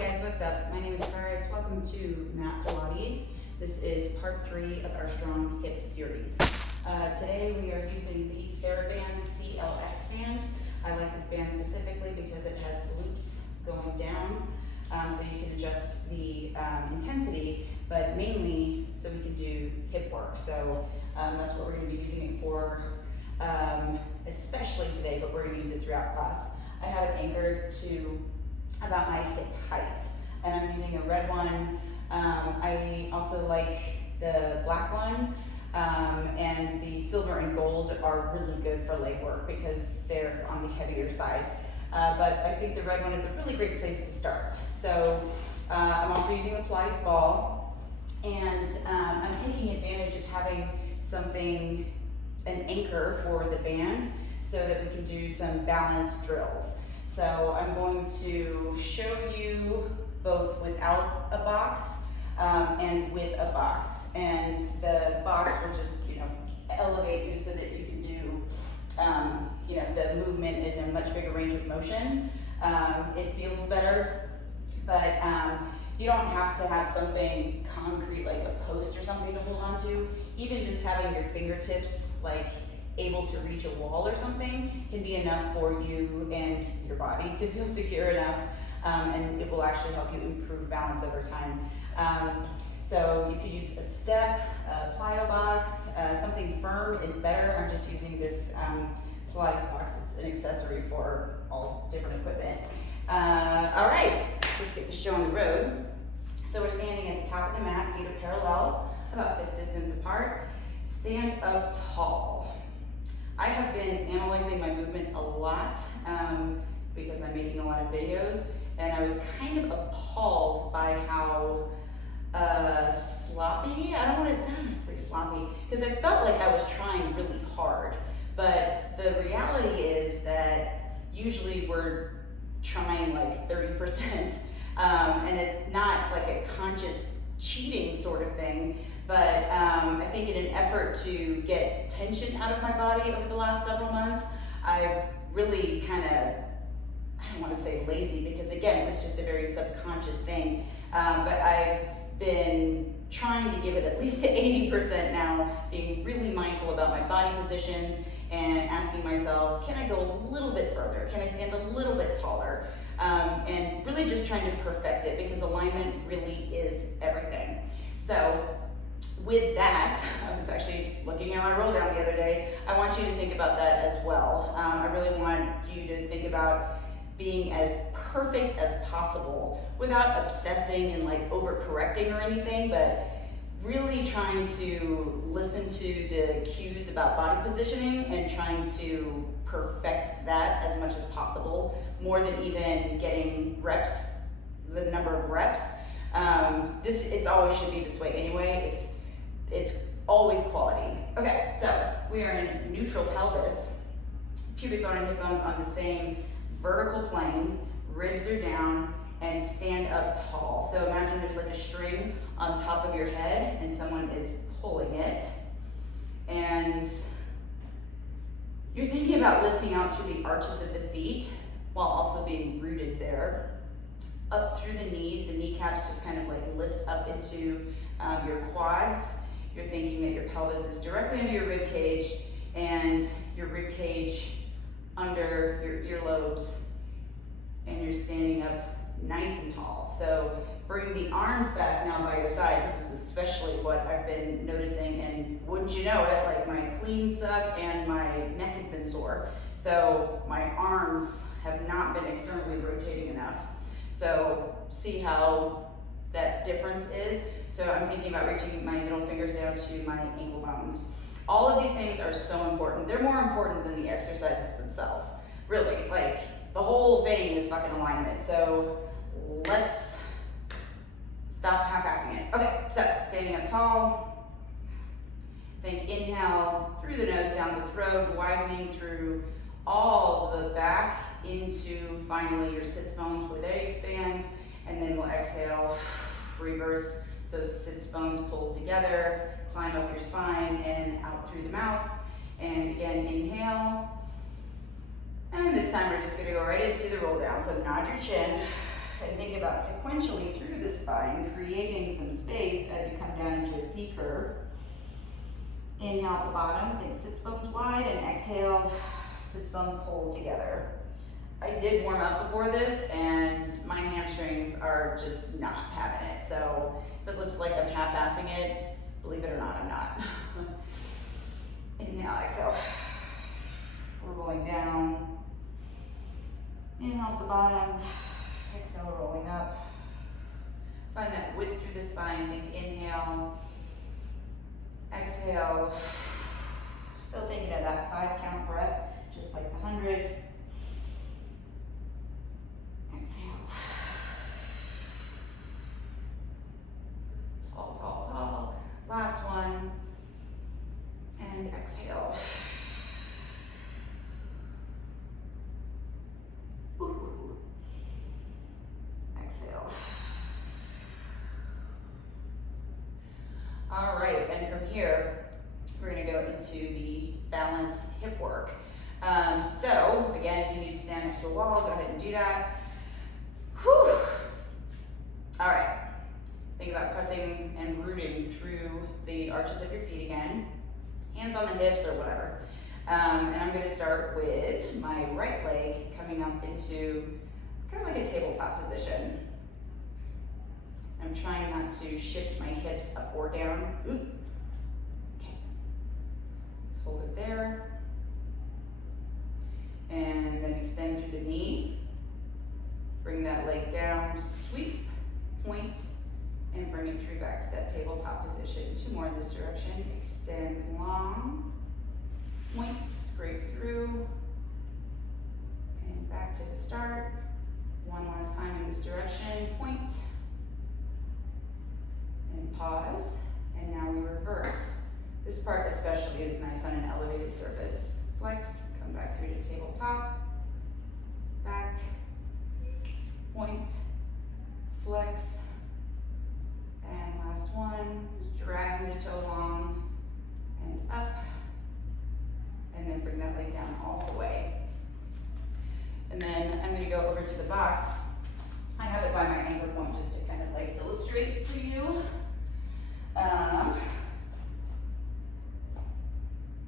guys, what's up? My name is Paris. Welcome to Mat Pilates. This is part 3 of our Strong Hip series. Today we are using the Theraband CLX band. I like this band specifically because it has loops going down, so you can adjust the intensity, but mainly so we can do hip work. So that's what we're going to be using it for, especially today, but we're going to use it throughout class. I have it anchored to about my hip height, and I'm using a red one. I also like the black one, and the silver and gold are really good for leg work because they're on the heavier side. But I think the red one is a really great place to start. So I'm also using the Pilates ball, and I'm taking advantage of having something, an anchor for the band, so that we can do some balance drills. So I'm going to show you both without a box and with a box. And the box will just, elevate you so that you can do, the movement in a much bigger range of motion. It feels better, but you don't have to have something concrete like a post or something to hold on to. Even just having your fingertips able to reach a wall or something can be enough for you and your body to feel secure enough, and it will actually help you improve balance over time. So you could use a step, a plyo box, something firm is better. I'm just using this Pilates box. It's an accessory for all different equipment. All right, let's get the show on the road. So we're standing at the top of the mat, feet are parallel, about fist distance apart. Stand up tall. I have been analyzing my movement a lot because I'm making a lot of videos, and I was kind of appalled by how sloppy, I don't want to say sloppy, because I felt like I was trying really hard, but the reality is that usually we're trying like 30%, and it's not like a conscious cheating sort of thing. But I think in an effort to get tension out of my body over the last several months, I've really kind of, I don't want to say lazy, because again, it was just a very subconscious thing. But I've been trying to give it at least to 80% now, being really mindful about my body positions and asking myself, can I go a little bit further? Can I stand a little bit taller? And really just trying to perfect it, because alignment really is everything. So with that, I was actually looking at my roll down the other day. I want you to think about that as well. I really want you to think about being as perfect as possible without obsessing and overcorrecting or anything, but really trying to listen to the cues about body positioning and trying to perfect that as much as possible, more than even getting reps, the number of reps. It's always should be this way anyway. It's always quality. Okay, so we are in neutral pelvis, pubic bone and hip bones on the same vertical plane, ribs are down, and stand up tall. So imagine there's a string on top of your head and someone is pulling it. And you're thinking about lifting out through the arches of the feet while also being rooted there. Up through the knees, the kneecaps just kind of lift up into your quads. You're thinking that your pelvis is directly under your rib cage, and your rib cage under your earlobes, and you're standing up nice and tall. So bring the arms back now by your side. This is especially what I've been noticing, and wouldn't you know it, my cleans suck and my neck has been sore. So my arms have not been externally rotating enough. So see how that difference is? So I'm thinking about reaching my middle fingers down to my ankle bones. All of these things are so important. They're more important than the exercises themselves. Really, the whole thing is fucking alignment. So let's stop half-assing it. Okay, so standing up tall. Think inhale through the nose, down the throat, widening through all the back into finally your sits bones where they expand, and then we'll exhale, reverse. So sits bones pull together, climb up your spine and out through the mouth. And again, inhale. And this time we're just gonna go right into the roll down. So nod your chin, And think about sequentially through the spine, creating some space as you come down into a C curve. Inhale at the bottom, think sits bones wide, and exhale, sits bones pull together. I did warm up before this, and my hamstrings are just not having it. So if it looks like I'm half-assing it, believe it or not, I'm not. Inhale, exhale. We're rolling down. Inhale at the bottom. Exhale, rolling up. Find that width through the spine. Think inhale. Exhale. Still thinking of that 5 count breath, just like the 100. Exhale. Tall, tall, tall. Last one. And exhale. Ooh. Exhale. All right, and from here, we're gonna go into the balance hip work. So again, if you need to stand next to a wall, go ahead and do that. Whew. All right, think about pressing and rooting through the arches of your feet again. Hands on the hips or whatever. And I'm gonna start with my right leg coming up into kind of like a tabletop position. I'm trying not to shift my hips up or down. Ooh. Okay. Let's hold it there. And then extend through the knee. Bring that leg down, sweep, point, and bring it through back to that tabletop position. 2 more in this direction. Extend long, point, scrape through, and back to the start. 1 last time in this direction, point, and pause. And now we reverse. This part especially is nice on an elevated surface. Flex, come back through to tabletop, back, point, flex, and last one, dragging the toe long and up, and then bring that leg down all the way. And then I'm gonna go over to the box. I have it by my anchor point just to kind of like illustrate for you.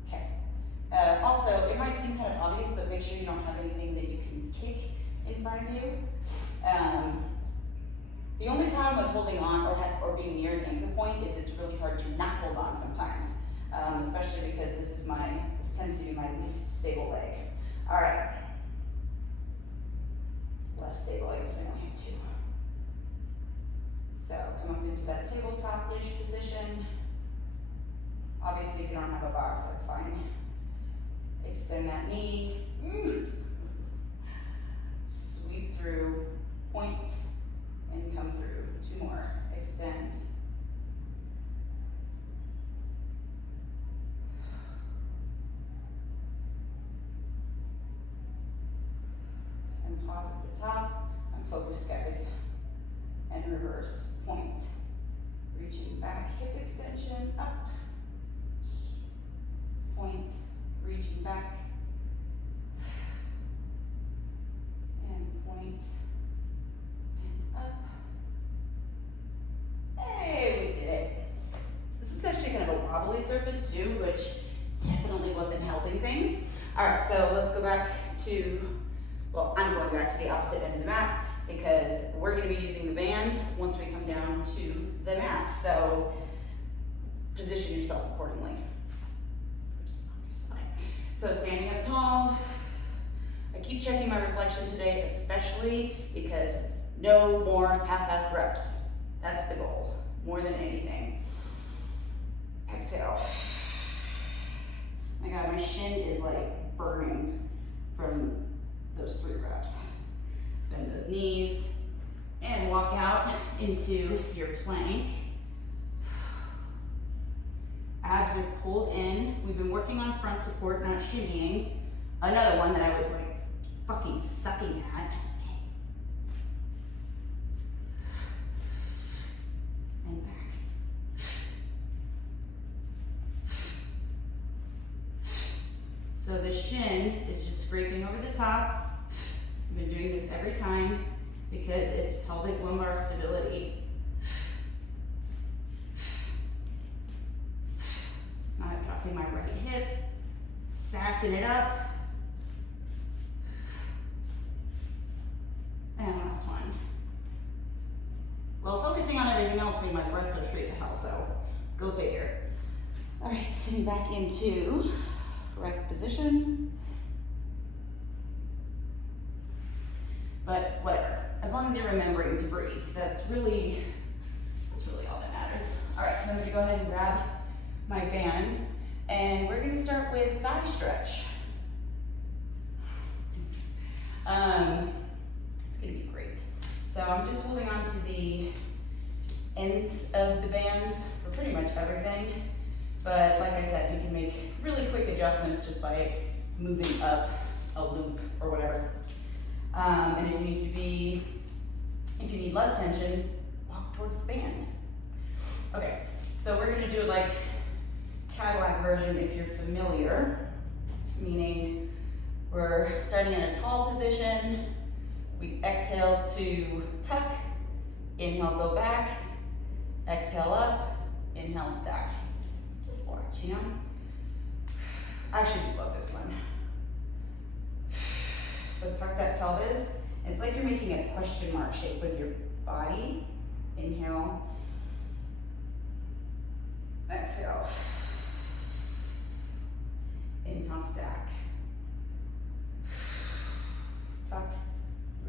Okay. Also, it might seem kind of obvious, but make sure you don't have anything that you can kick in front of you. The only problem with holding on or being near an anchor point is it's really hard to not hold on sometimes, especially because this tends to be my least stable leg. All right. Less stable, I guess I only have 2. So come up into that tabletop-ish position. Obviously, if you don't have a box, that's fine. Extend that knee. Sweep through, point, and come through. 2 more. Extend. And pause at the top. I'm focused, guys. And reverse. Point. Reaching back, hip extension, up. Point. Reaching back. And point. And up. Hey, we did it. This is actually kind of a wobbly surface too, which definitely wasn't helping things. All right, so let's go back to, well, I'm going back to the opposite end of the mat because we're gonna be using the band once we come down to the mat. So position yourself accordingly. So standing up tall. I keep checking my reflection today, especially because no more half-assed reps. That's the goal, more than anything. Exhale. My God, my shin is like burning from those 3 reps. Bend those knees and walk out into your plank. Abs are pulled in. We've been working on front support, not shimmying. Another one that I was like fucking sucking at. And back. So the shin is just scraping over the top. I've been doing this every time. because it's pelvic lumbar stability. Not dropping my right hip, sassing it up. And last one. Well, focusing on everything else made my breath go straight to hell, so go figure. All right, sitting back into rest position. But whatever, as long as you're remembering to breathe, that's really all that matters. All right, so I'm gonna go ahead and grab my band, and we're gonna start with thigh stretch. It's gonna be great. So I'm just holding on to the ends of the bands for pretty much everything. But like I said, you can make really quick adjustments just by moving up a loop or whatever. And if you need less tension, walk towards the band. Okay, so we're gonna do like Cadillac version if you're familiar, meaning we're starting in a tall position. We exhale to tuck, inhale, go back, exhale up, inhale, stack. Just watch, you know? I actually love this one. So tuck that pelvis. It's like you're making a question mark shape with your body. Inhale, exhale. Inhale, stack. Tuck.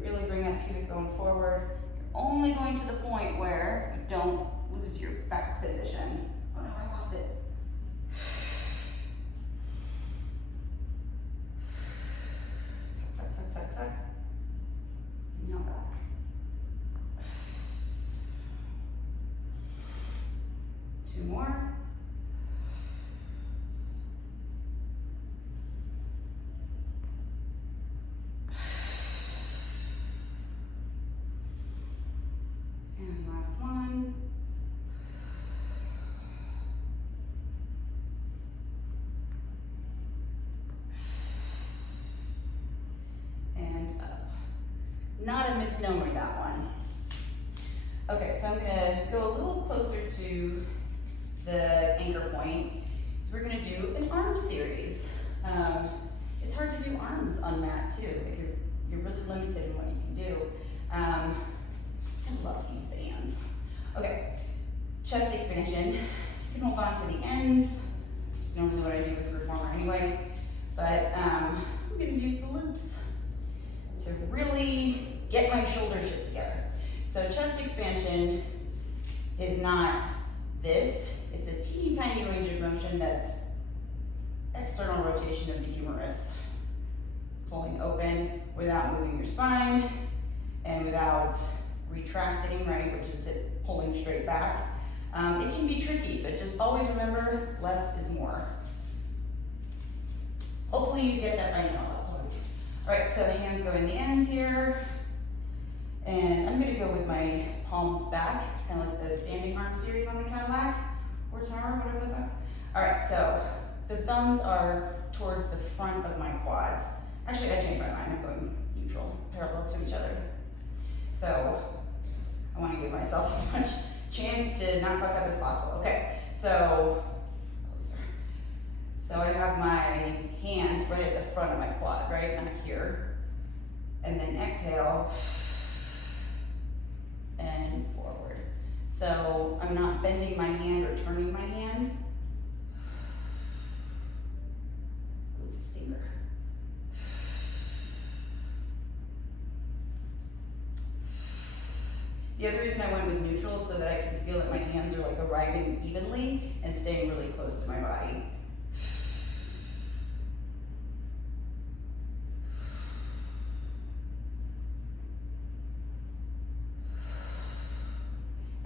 Really bring that pubic bone forward. You're only going to the point where you don't lose your back position. Oh no, I lost it. Tuck, tuck, tuck, tuck, tuck. Inhale back. 2 more. And last one. And up. Not a misnomer, that one. Okay, so I'm gonna go a little closer to the anchor point. So we're gonna do an arm series. It's hard to do arms on mat too. Like you're really limited in what you can do. I love these bands. Okay, chest expansion. You can hold on to the ends, which is normally what I do with the reformer anyway. But I'm gonna use the loops to really get my shoulders shit together. So chest expansion is not this. It's a teeny tiny range of motion that's external rotation of the humerus. Pulling open without moving your spine and without retracting, right, which is it pulling straight back. It can be tricky, but just always remember, less is more. Hopefully you get that by now. All right, so the hands go in the ends here. And I'm gonna go with my palms back, kind of like the standing arm series on the Cadillac, or tower, whatever the fuck. All right, so the thumbs are towards the front of my quads. Actually, I changed my mind, I'm going neutral, parallel to each other. So I wanna give myself as much chance to not fuck up as possible. Okay, so, closer. So I have my hands right at the front of my quad, right, not here. And then exhale, and forward. So I'm not bending my hand or turning my hand. It's a stinker. The other reason I went with neutral is so that I can feel that my hands are like arriving evenly and staying really close to my body.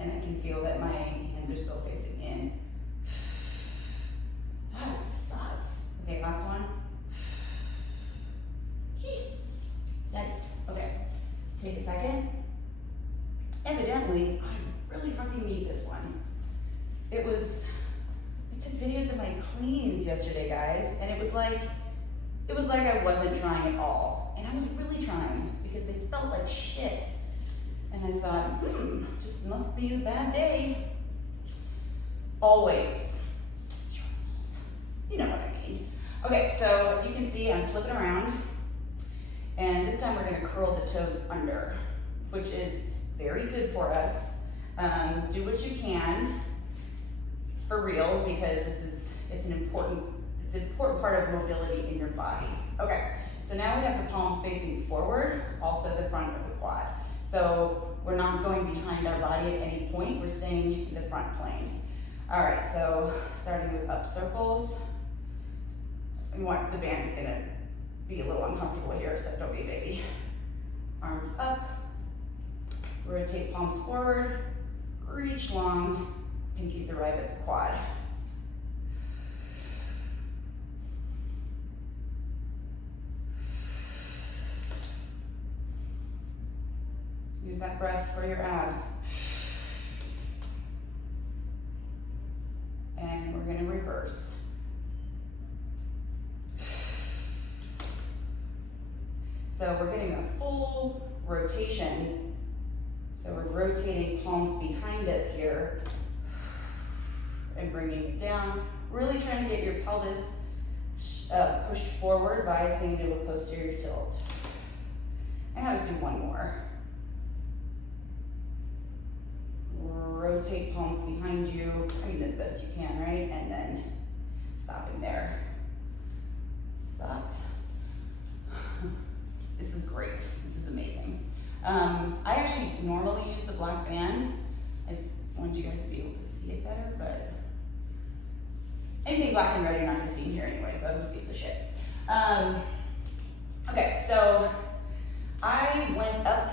And I can feel that my hands are still facing in. Ah, this sucks. Okay, last one. Yikes. Okay, take a second. Evidently, I really fucking need this one. I took videos of my cleans yesterday, guys, and it was like I wasn't trying at all. And I was really trying because they felt like shit. And I thought, just must be a bad day. Always. It's your fault. You know what I mean. Okay, so as you can see, I'm flipping around. And this time we're gonna curl the toes under, which is very good for us. Do what you can for real, because it's an important part of mobility in your body. Okay, so now we have the palms facing forward, also the front of the quad. So we're not going behind our body at any point, we're staying in the front plane. All right, so starting with up circles. The band is gonna be a little uncomfortable here, so don't be a baby. Arms up, rotate palms forward, reach long, pinkies arrive at the quad. Use that breath for your abs. And we're gonna reverse. So we're getting a full rotation. So we're rotating palms behind us here and bringing it down. Really trying to get your pelvis pushed forward by biasing to a posterior tilt. And let's do one more. Rotate palms behind you, as best you can, right? And then stopping there. Stops. This is great, this is amazing. I actually normally use the black band. I just wanted you guys to be able to see it better, but anything black and red you're not gonna see in here anyway, so who gives a shit. Okay, so I went up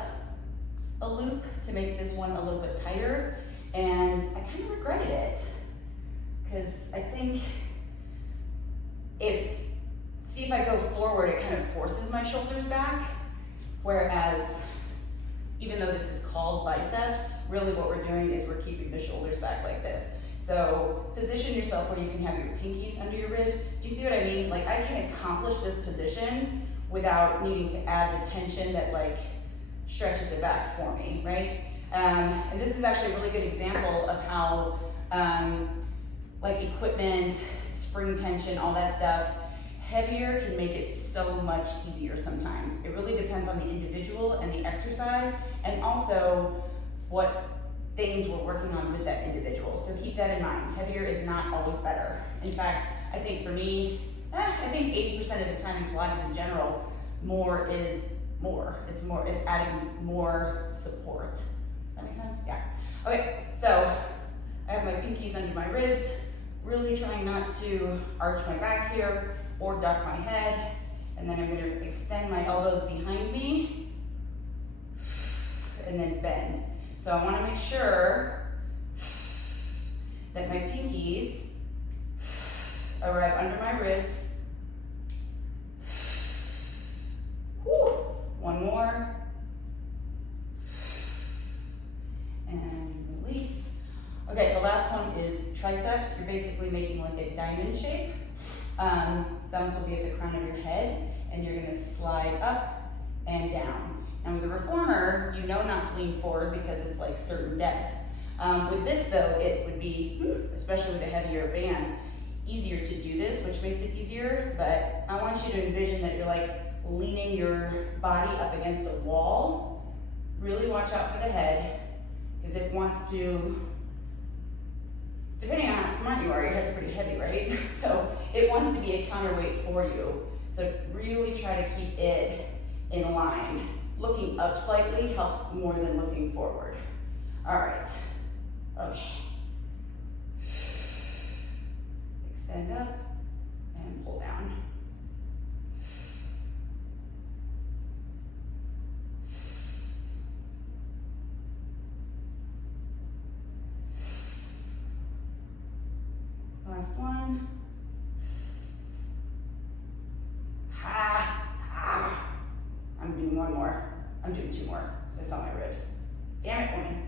a loop to make this one a little bit tighter, and I kind of regretted it because I think see if I go forward, it kind of forces my shoulders back, whereas even though this is called biceps, really what we're doing is we're keeping the shoulders back like this. So position yourself where you can have your pinkies under your ribs. Do you see what I mean? Like I can accomplish this position without needing to add the tension that like stretches it back for me, right? And this is actually a really good example of how like equipment, spring tension, all that stuff, heavier can make it so much easier sometimes. It really depends on the individual and the exercise, and also what things we're working on with that individual. So keep that in mind. Heavier is not always better. In fact, I think for me, I think 80% of the time in Pilates in general, more is more. It's adding more support. Does that make sense? Yeah. Okay, so I have my pinkies under my ribs, really trying not to arch my back here or duck my head. And then I'm gonna extend my elbows behind me and then bend. So I wanna make sure that my pinkies arrive under my ribs. Whew. One more. And release. Okay, the last one is triceps. You're basically making like a diamond shape. Thumbs will be at the crown of your head, and you're gonna slide up and down. And with the reformer, you know not to lean forward because it's like certain depth. With this though, it would be, especially with a heavier band, easier to do this, which makes it easier, but I want you to envision that you're like leaning your body up against a wall. Really watch out for the head, because it wants to, depending on how smart you are, your head's pretty heavy, right? So it wants to be a counterweight for you. So really try to keep it in line. Looking up slightly helps more than looking forward. All right, okay. Extend up and pull down. Last one. I'm doing one more. I'm doing two more. So I saw my ribs. Damn it, woman.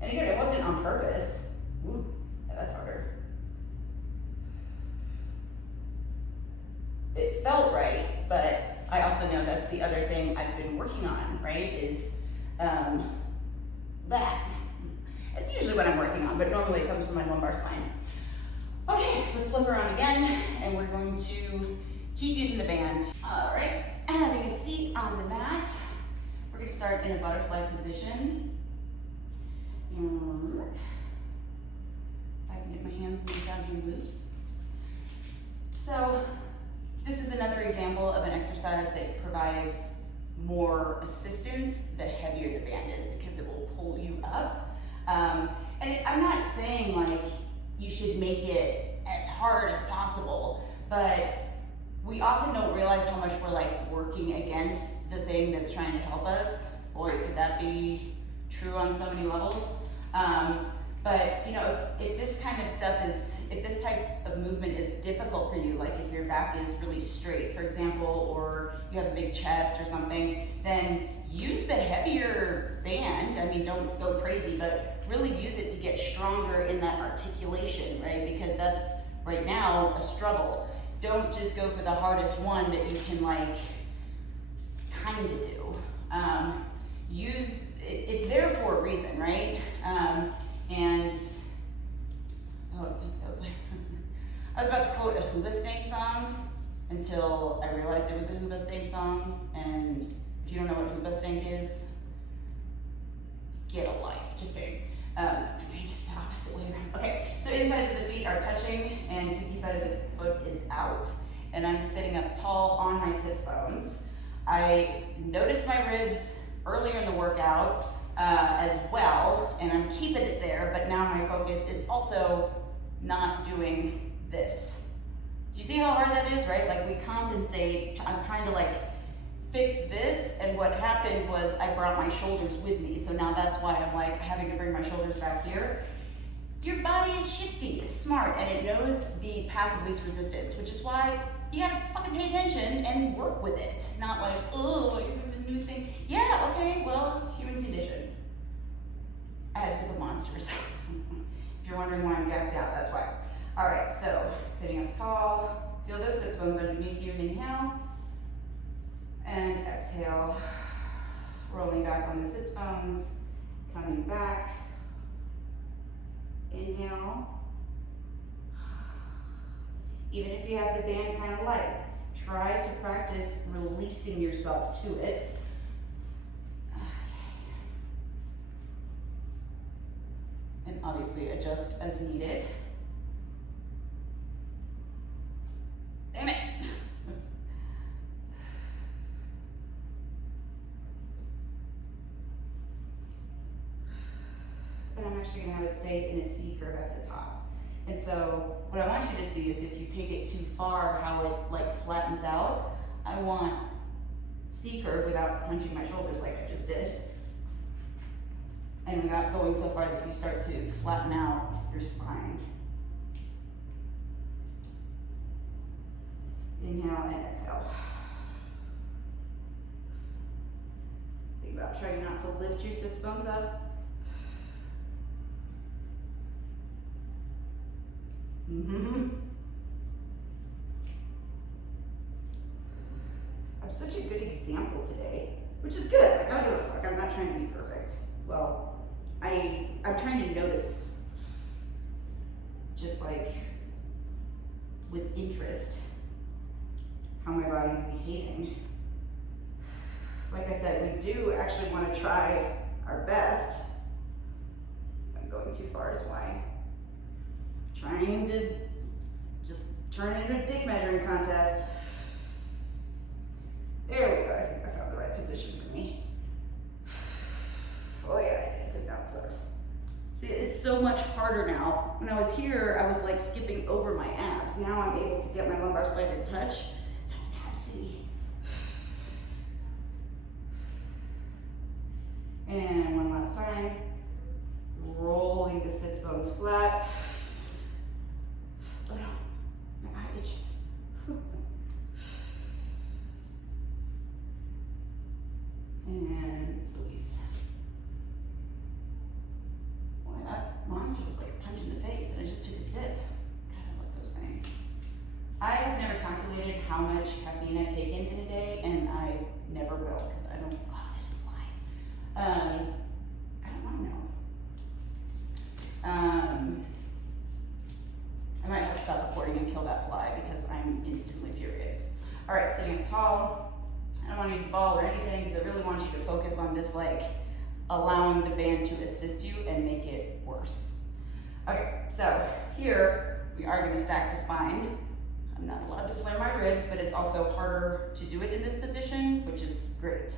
And again, it wasn't on purpose. Ooh, yeah, that's harder. It felt right, but I also know that's the other thing I've been on, right? Is that. It's usually what I'm working on, but normally it comes from my lumbar spine. Okay, let's flip around again, and we're going to keep using the band. All right, having a seat on the mat. We're gonna start in a butterfly position. If I can get my hands moved down being loose. So this is another example of an exercise that provides more assistance the heavier the band is, because it will pull you up. I'm not saying like you should make it as hard as possible, but we often don't realize how much we're like working against the thing that's trying to help us. Boy, could that be true on so many levels. But you know, if this kind of stuff is, if this type of movement is difficult for you, like if your back is really straight, for example, or you have a big chest or something, then use the heavier band. I mean, don't go crazy, but really use it to get stronger in that articulation, right? Because that's right now a struggle. Don't just go for the hardest one that you can like kind of do. It's there for a reason, right? I was about to quote a Hoobastank song until I realized it was a Hoobastank song. And if you don't know what Hoobastank is, get a life. Just kidding. I think it's the opposite way around. Okay, so insides of the feet are touching and pinky side of the foot is out. And I'm sitting up tall on my sits bones. I noticed my ribs earlier in the workout as well, and I'm keeping it there, but now my focus is also not doing this. Do you see how hard that is, right? Like we compensate. I'm trying to like fix this, and what happened was I brought my shoulders with me, so now that's why I'm like having to bring my shoulders back here. Your body is shifty, it's smart, and it knows the path of least resistance, which is why you gotta fucking pay attention and work with it. Not like, oh, you're doing a new thing. Yeah, okay, well, it's human condition. I had a sip of Monsters. If you're wondering why I'm gagged out, that's why. All right, so sitting up tall, feel those sits bones underneath you, inhale, and exhale, rolling back on the sits bones, coming back, inhale. Even if you have the band kind of light, try to practice releasing yourself to it. And obviously adjust as needed. Damn it. But I'm actually gonna have it stay in a C curve at the top. And so what I want you to see is if you take it too far, how it like flattens out. I want C curve without punching my shoulders like I just did. And without going so far that you start to flatten out your spine. Inhale and exhale. Think about trying not to lift your sits bones up. I'm such a good example today, which is good. Like, I don't give a fuck. I'm not trying to be perfect. Well, I'm trying to notice, just like with interest, how my body's behaving. Like I said, we do actually want to try our best. If I'm going too far is why. Trying to just turn it into a dick measuring contest. There we go. I think I found the right position for me. Oh yeah, I did, because now it sucks. See, it's so much harder now. When I was here, I was like skipping over my abs. Now I'm able to get my lumbar spine to touch. That's ab city. And one last time. Rolling the sits bones flat. Oh no, my eye itches. And release. Boy, that monster was like a punch in the face, and I just took a sip. God, I love those things. I have never calculated how much caffeine I take in a day, and I never will, because I don't, oh, there's I don't want to know. I might have to stop recording and kill that fly because I'm instantly furious. All right, sitting up tall. I don't want to use the ball or anything because I really want you to focus on this, like allowing the band to assist you and make it worse. Okay, so here we are going to stack the spine. I'm not allowed to flare my ribs, but it's also harder to do it in this position, which is great.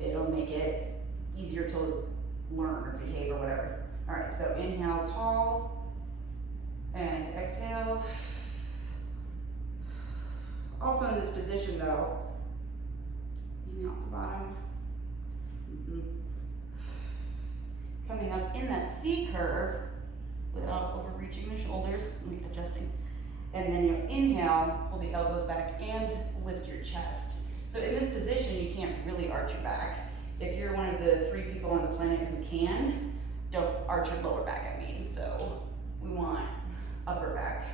It'll make it easier to learn or behave or whatever. All right, so inhale tall and exhale. Also in this position though, inhale at the bottom. Coming up in that C curve without overreaching the shoulders, adjusting. And then you inhale, pull the elbows back and lift your chest. So in this position, you can't really arch your back. If you're one of the 3 people on the planet who can, don't arch your lower back, I mean. So we want upper back.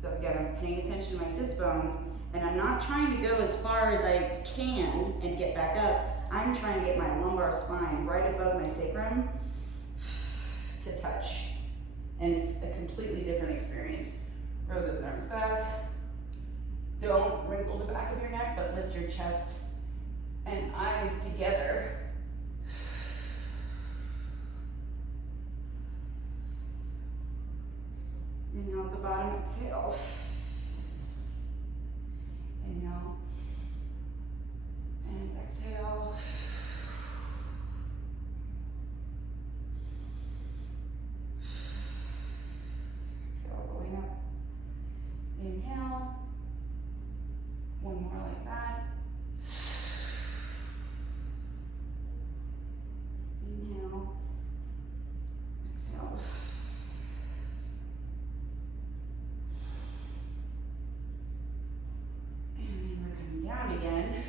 So again, I'm paying attention to my sits bones, and I'm not trying to go as far as I can and get back up. I'm trying to get my lumbar spine right above my sacrum to touch. And it's a completely different experience. Roll those arms back. Don't wrinkle the back of your neck, but lift your chest and eyes together. Inhale at the bottom, exhale. Inhale and exhale. Going up. Inhale. One more like that. Inhale. Exhale. And then we're coming down again.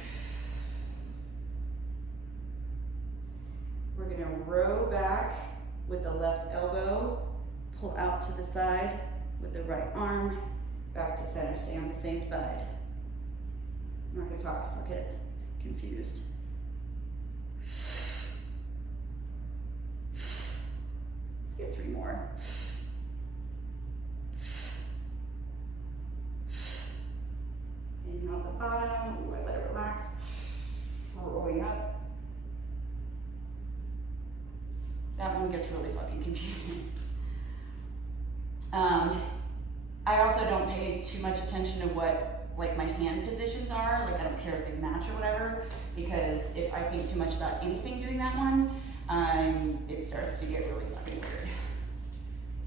We're going to row back with the left elbow, pull out to the side with the right arm, back to center, stay on the same side. I'm not going to talk because I'll get confused. Let's get 3 more. Inhale at the bottom, ooh, I let it relax. Rolling up. That one gets really fucking confusing. I also don't pay too much attention to what like my hand positions are. Like I don't care if they match or whatever, because if I think too much about anything doing that one, it starts to get really fucking weird.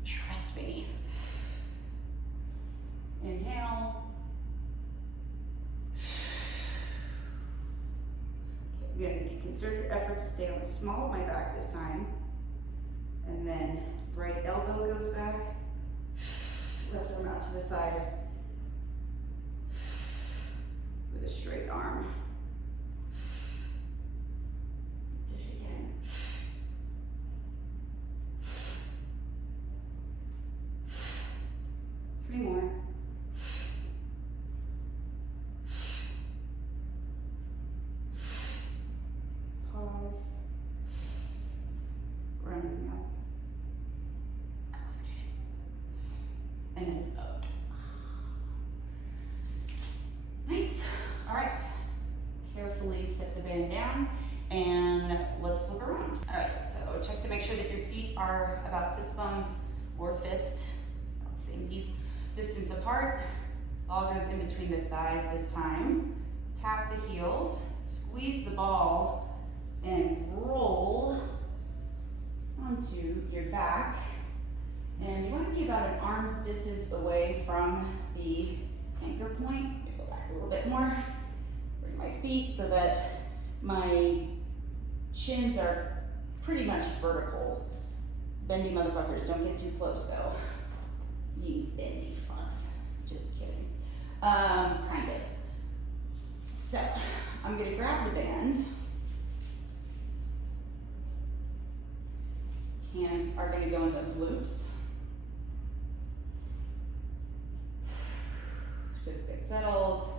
Trust me. Inhale. Okay, again, conserve your effort to stay on the small of my back this time. And then right elbow goes back. Left arm out to the side with a straight arm. Did it again. Three more. Pause. Rounding up. And up. Nice. All right. Carefully set the band down and let's flip around. All right, so check to make sure that your feet are about sits bones or fist, same distance apart. Ball goes in between the thighs this time. Tap the heels, squeeze the ball, and roll onto your back. And you want to be about an arm's distance away from the anchor point. Go back a little bit more. Bring my feet so that my shins are pretty much vertical. Bendy motherfuckers, don't get too close though. You bendy fucks. Just kidding. Kind of. So, I'm gonna grab the band. Hands are gonna go in those loops. Just get settled.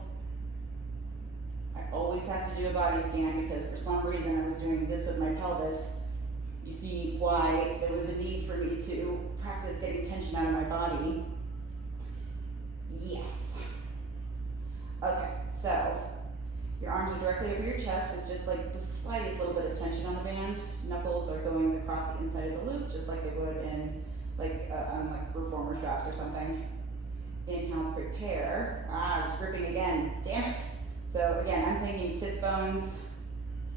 I always have to do a body scan because for some reason I was doing this with my pelvis. You see why there was a need for me to practice getting tension out of my body. Yes. Okay, so your arms are directly over your chest with just like the slightest little bit of tension on the band. Knuckles are going across the inside of the loop just like they would in like reformer straps or something. Inhale, prepare. I was gripping again, damn it. So again, I'm thinking sits bones.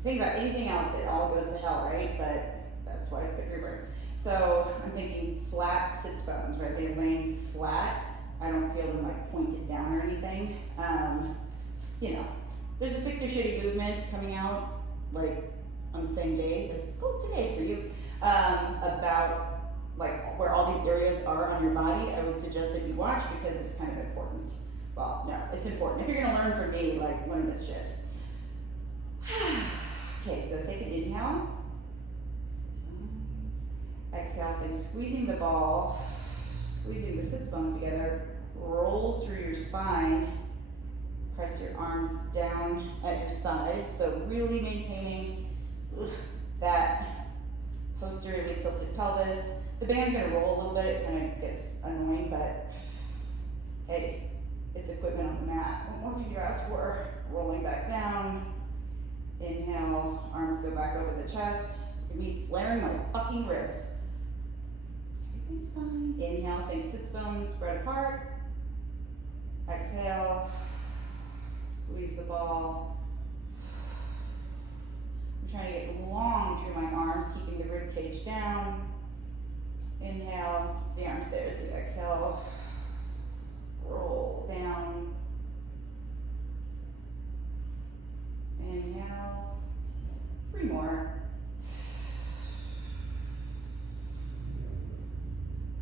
Think about anything else, it all goes to hell, right? But that's why it's good for your brain. So I'm thinking flat sits bones, right? They're laying flat. I don't feel them like pointed down or anything. You know, there's a Fix Your Shitty movement coming out like on the same day as, today for you, about like where all these areas are on your body. I would suggest that you watch because it's kind of important. Well, no, it's important. If you're gonna learn from me, like learn this shit. Okay, so take an inhale. Exhale, think squeezing the ball, squeezing the sits bones together, roll through your spine, press your arms down at your sides, so really maintaining that posteriorly tilted pelvis. The band's gonna roll a little bit, it kind of gets annoying, but hey, it's equipment on the mat. What more can you ask for? Rolling back down, inhale, arms go back over the chest. Look at me flaring my fucking ribs. Everything's fine. Inhale, think sits bones spread apart. Exhale, squeeze the ball. I'm trying to get long through my arms, keeping the rib cage down. Inhale, the arms there, so exhale, roll down. Inhale, 3 more.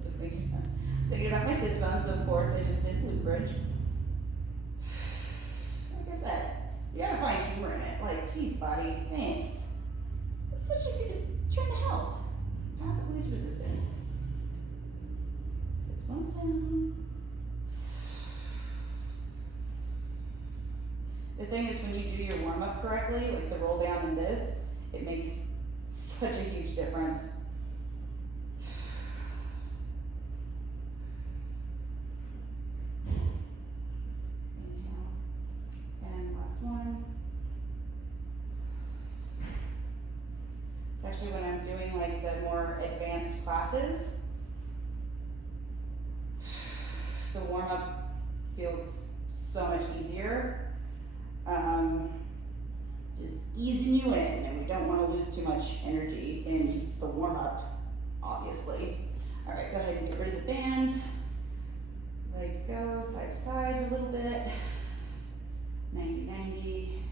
Just thinking about my sits bones, so of course I just did glute bridge. Like I said, you gotta find humor in it. Like, geez, body, thanks. It's such a good, just trying to help. Path of least resistance. Sits bones down. The thing is, when you do your warm-up correctly, like the roll down and this, it makes such a huge difference. Inhale, and last one. It's actually when I'm doing like the more advanced classes, the warm-up feels so much easier. Just easing you in, and we don't want to lose too much energy in the warm-up, obviously. All right, go ahead and get rid of the band. Legs go side to side a little bit. 90-90.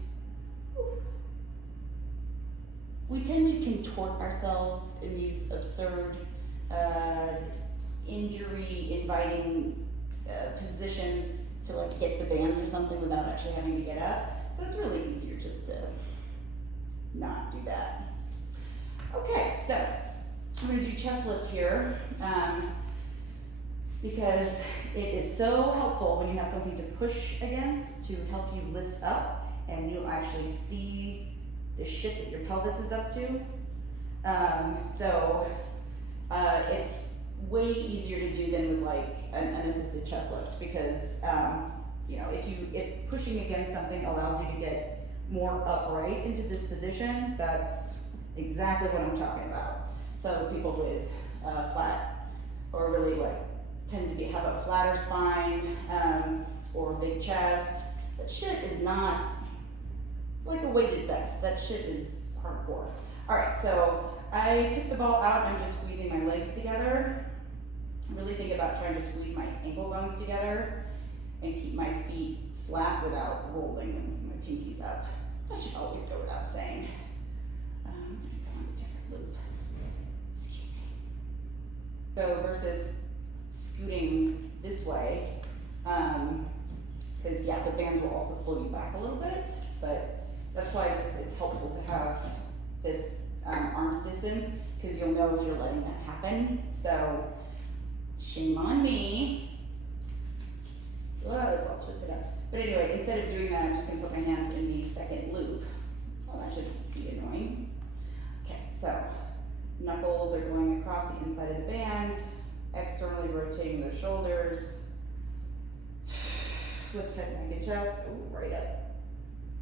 We tend to contort ourselves in these absurd, injury-inviting positions to like get the bands or something without actually having to get up. So it's really easier just to not do that. Okay, so I'm gonna do chest lift here because it is so helpful when you have something to push against to help you lift up, and you'll actually see the shit that your pelvis is up to. It's way easier to do than with like an assisted chest lift because you know, if pushing against something allows you to get more upright into this position, that's exactly what I'm talking about. So people with flat or really like tend to have a flatter spine or big chest, that shit is not, it's like a weighted vest. That shit is hardcore. All right, so I took the ball out and I'm just squeezing my legs together. Really think about trying to squeeze my ankle bones together and keep my feet flat without rolling and my pinkies up. That should always go without saying. I'm gonna go on a different loop. So versus scooting this way, because yeah, the bands will also pull you back a little bit, but that's why it's helpful to have this arm's distance, because you'll know if you're letting that happen. So shame on me. Oh, it's all twisted up. But anyway, instead of doing that, I'm just gonna put my hands in the second loop. Oh, that should be annoying. Okay, so knuckles are going across the inside of the band, externally rotating the shoulders. Lift head, neck, and chest. Ooh, right up.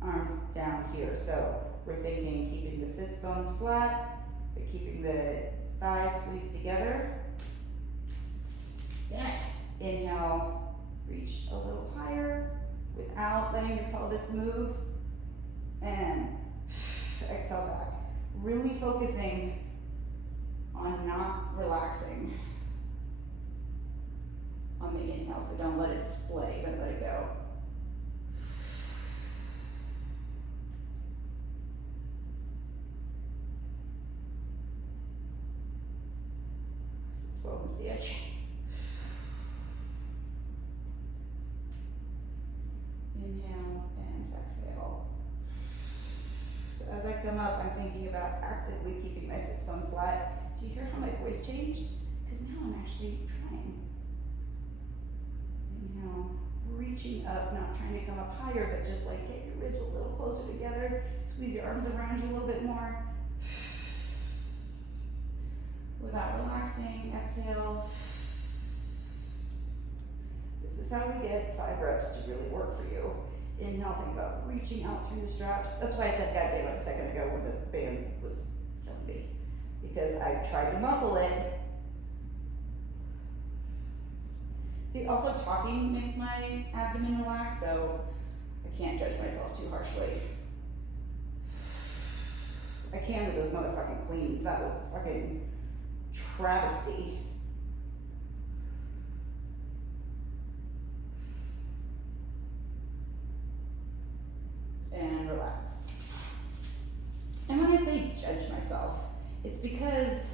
Arms down here. So we're thinking keeping the sits bones flat, but keeping the thighs squeezed together. Damn it. Inhale, reach a little higher without letting your pelvis move. And exhale back. Really focusing on not relaxing on the inhale, so don't let it splay, don't let it go. Sit bones, bitch. Inhale and exhale. So as I come up, I'm thinking about actively keeping my sits bones flat. Do you hear how my voice changed? Because now I'm actually trying. Inhale, reaching up, not trying to come up higher, but just like get your ribs a little closer together. Squeeze your arms around you a little bit more. Without relaxing, exhale. This is how we get 5 reps to really work for you. Inhale, think about reaching out through the straps. That's why I said bad day like a second ago when the band was killing me. Because I tried to muscle it. See, also talking makes my abdomen relax, so I can't judge myself too harshly. I can with those motherfucking cleans. That was a fucking travesty. And relax. And when I say judge myself, it's because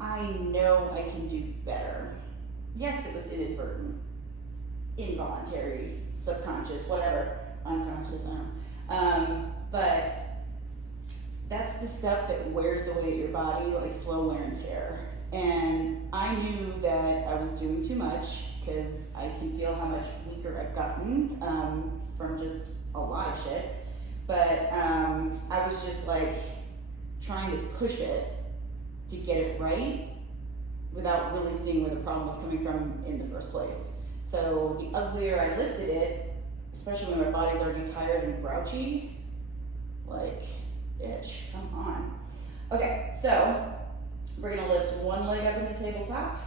I know I can do better. Yes, it was inadvertent, involuntary, subconscious, whatever, unconscious, but that's the stuff that wears away at your body like slow wear and tear. And I knew that I was doing too much because I can feel how much weaker I've gotten from just a lot of shit. But I was just like trying to push it to get it right without really seeing where the problem was coming from in the first place. So the uglier I lifted it, especially when my body's already tired and grouchy, like, bitch, come on. Okay, so we're gonna lift one leg up into tabletop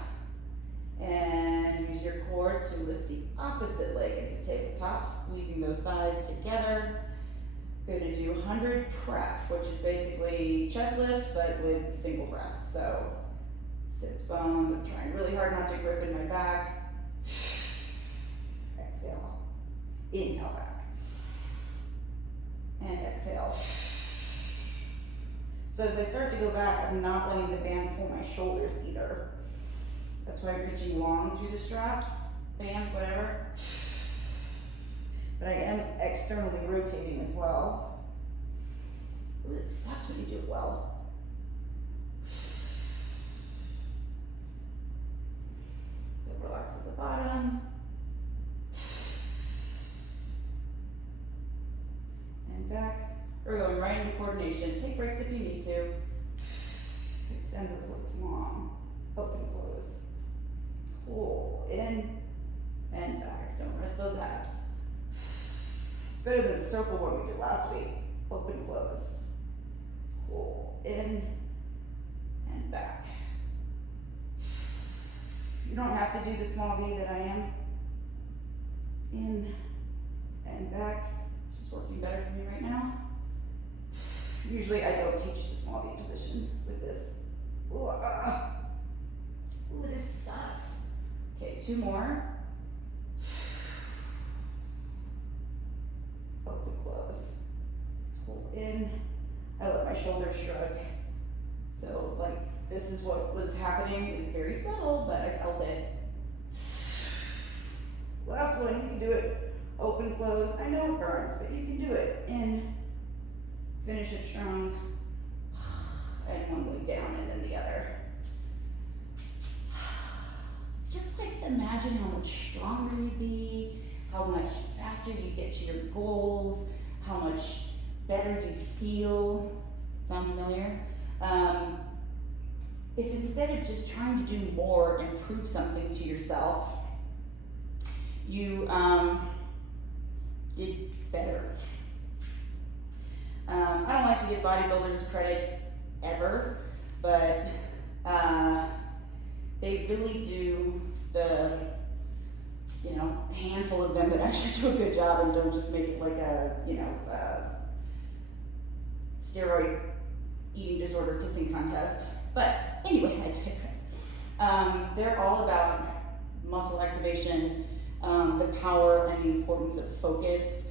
and use your core to lift the opposite leg into tabletop, squeezing those thighs together. Gonna do 100 prep, which is basically chest lift, but with single breath. So sits bones, I'm trying really hard not to grip in my back. Exhale, inhale back, and exhale. So as I start to go back, I'm not letting the band pull my shoulders either. That's why I'm reaching long through the straps, bands, whatever. But I am externally rotating as well. Ooh, it sucks when you do it well. So relax at the bottom. And back. We're going right into coordination. Take breaks if you need to. Extend those legs long. Open, close. Pull in and back. Don't rest those abs. It's better than circle what we did last week. Open, close. Pull in and back. You don't have to do the small V that I am. In and back. It's just working better for me right now. Usually I don't teach the small V position with this. Ooh, this sucks. Okay, 2 more. Open, close. Pull in. I let my shoulders shrug. So like this is what was happening. It was very subtle, but I felt it. Last one, you can do it. Open, close. I know it burns, but you can do it. In. Finish it strong. And one leg down and then the other. Just like a imagine how much stronger you'd be, how much faster you get to your goals, how much better you'd feel. Sound familiar? If instead of just trying to do more and prove something to yourself, you did better. I don't like to give bodybuilders credit ever, but they really do, the handful of them that actually do a good job and don't just make it like a steroid eating disorder pissing contest. But anyway, I digress. They're all about muscle activation, the power and the importance of focus,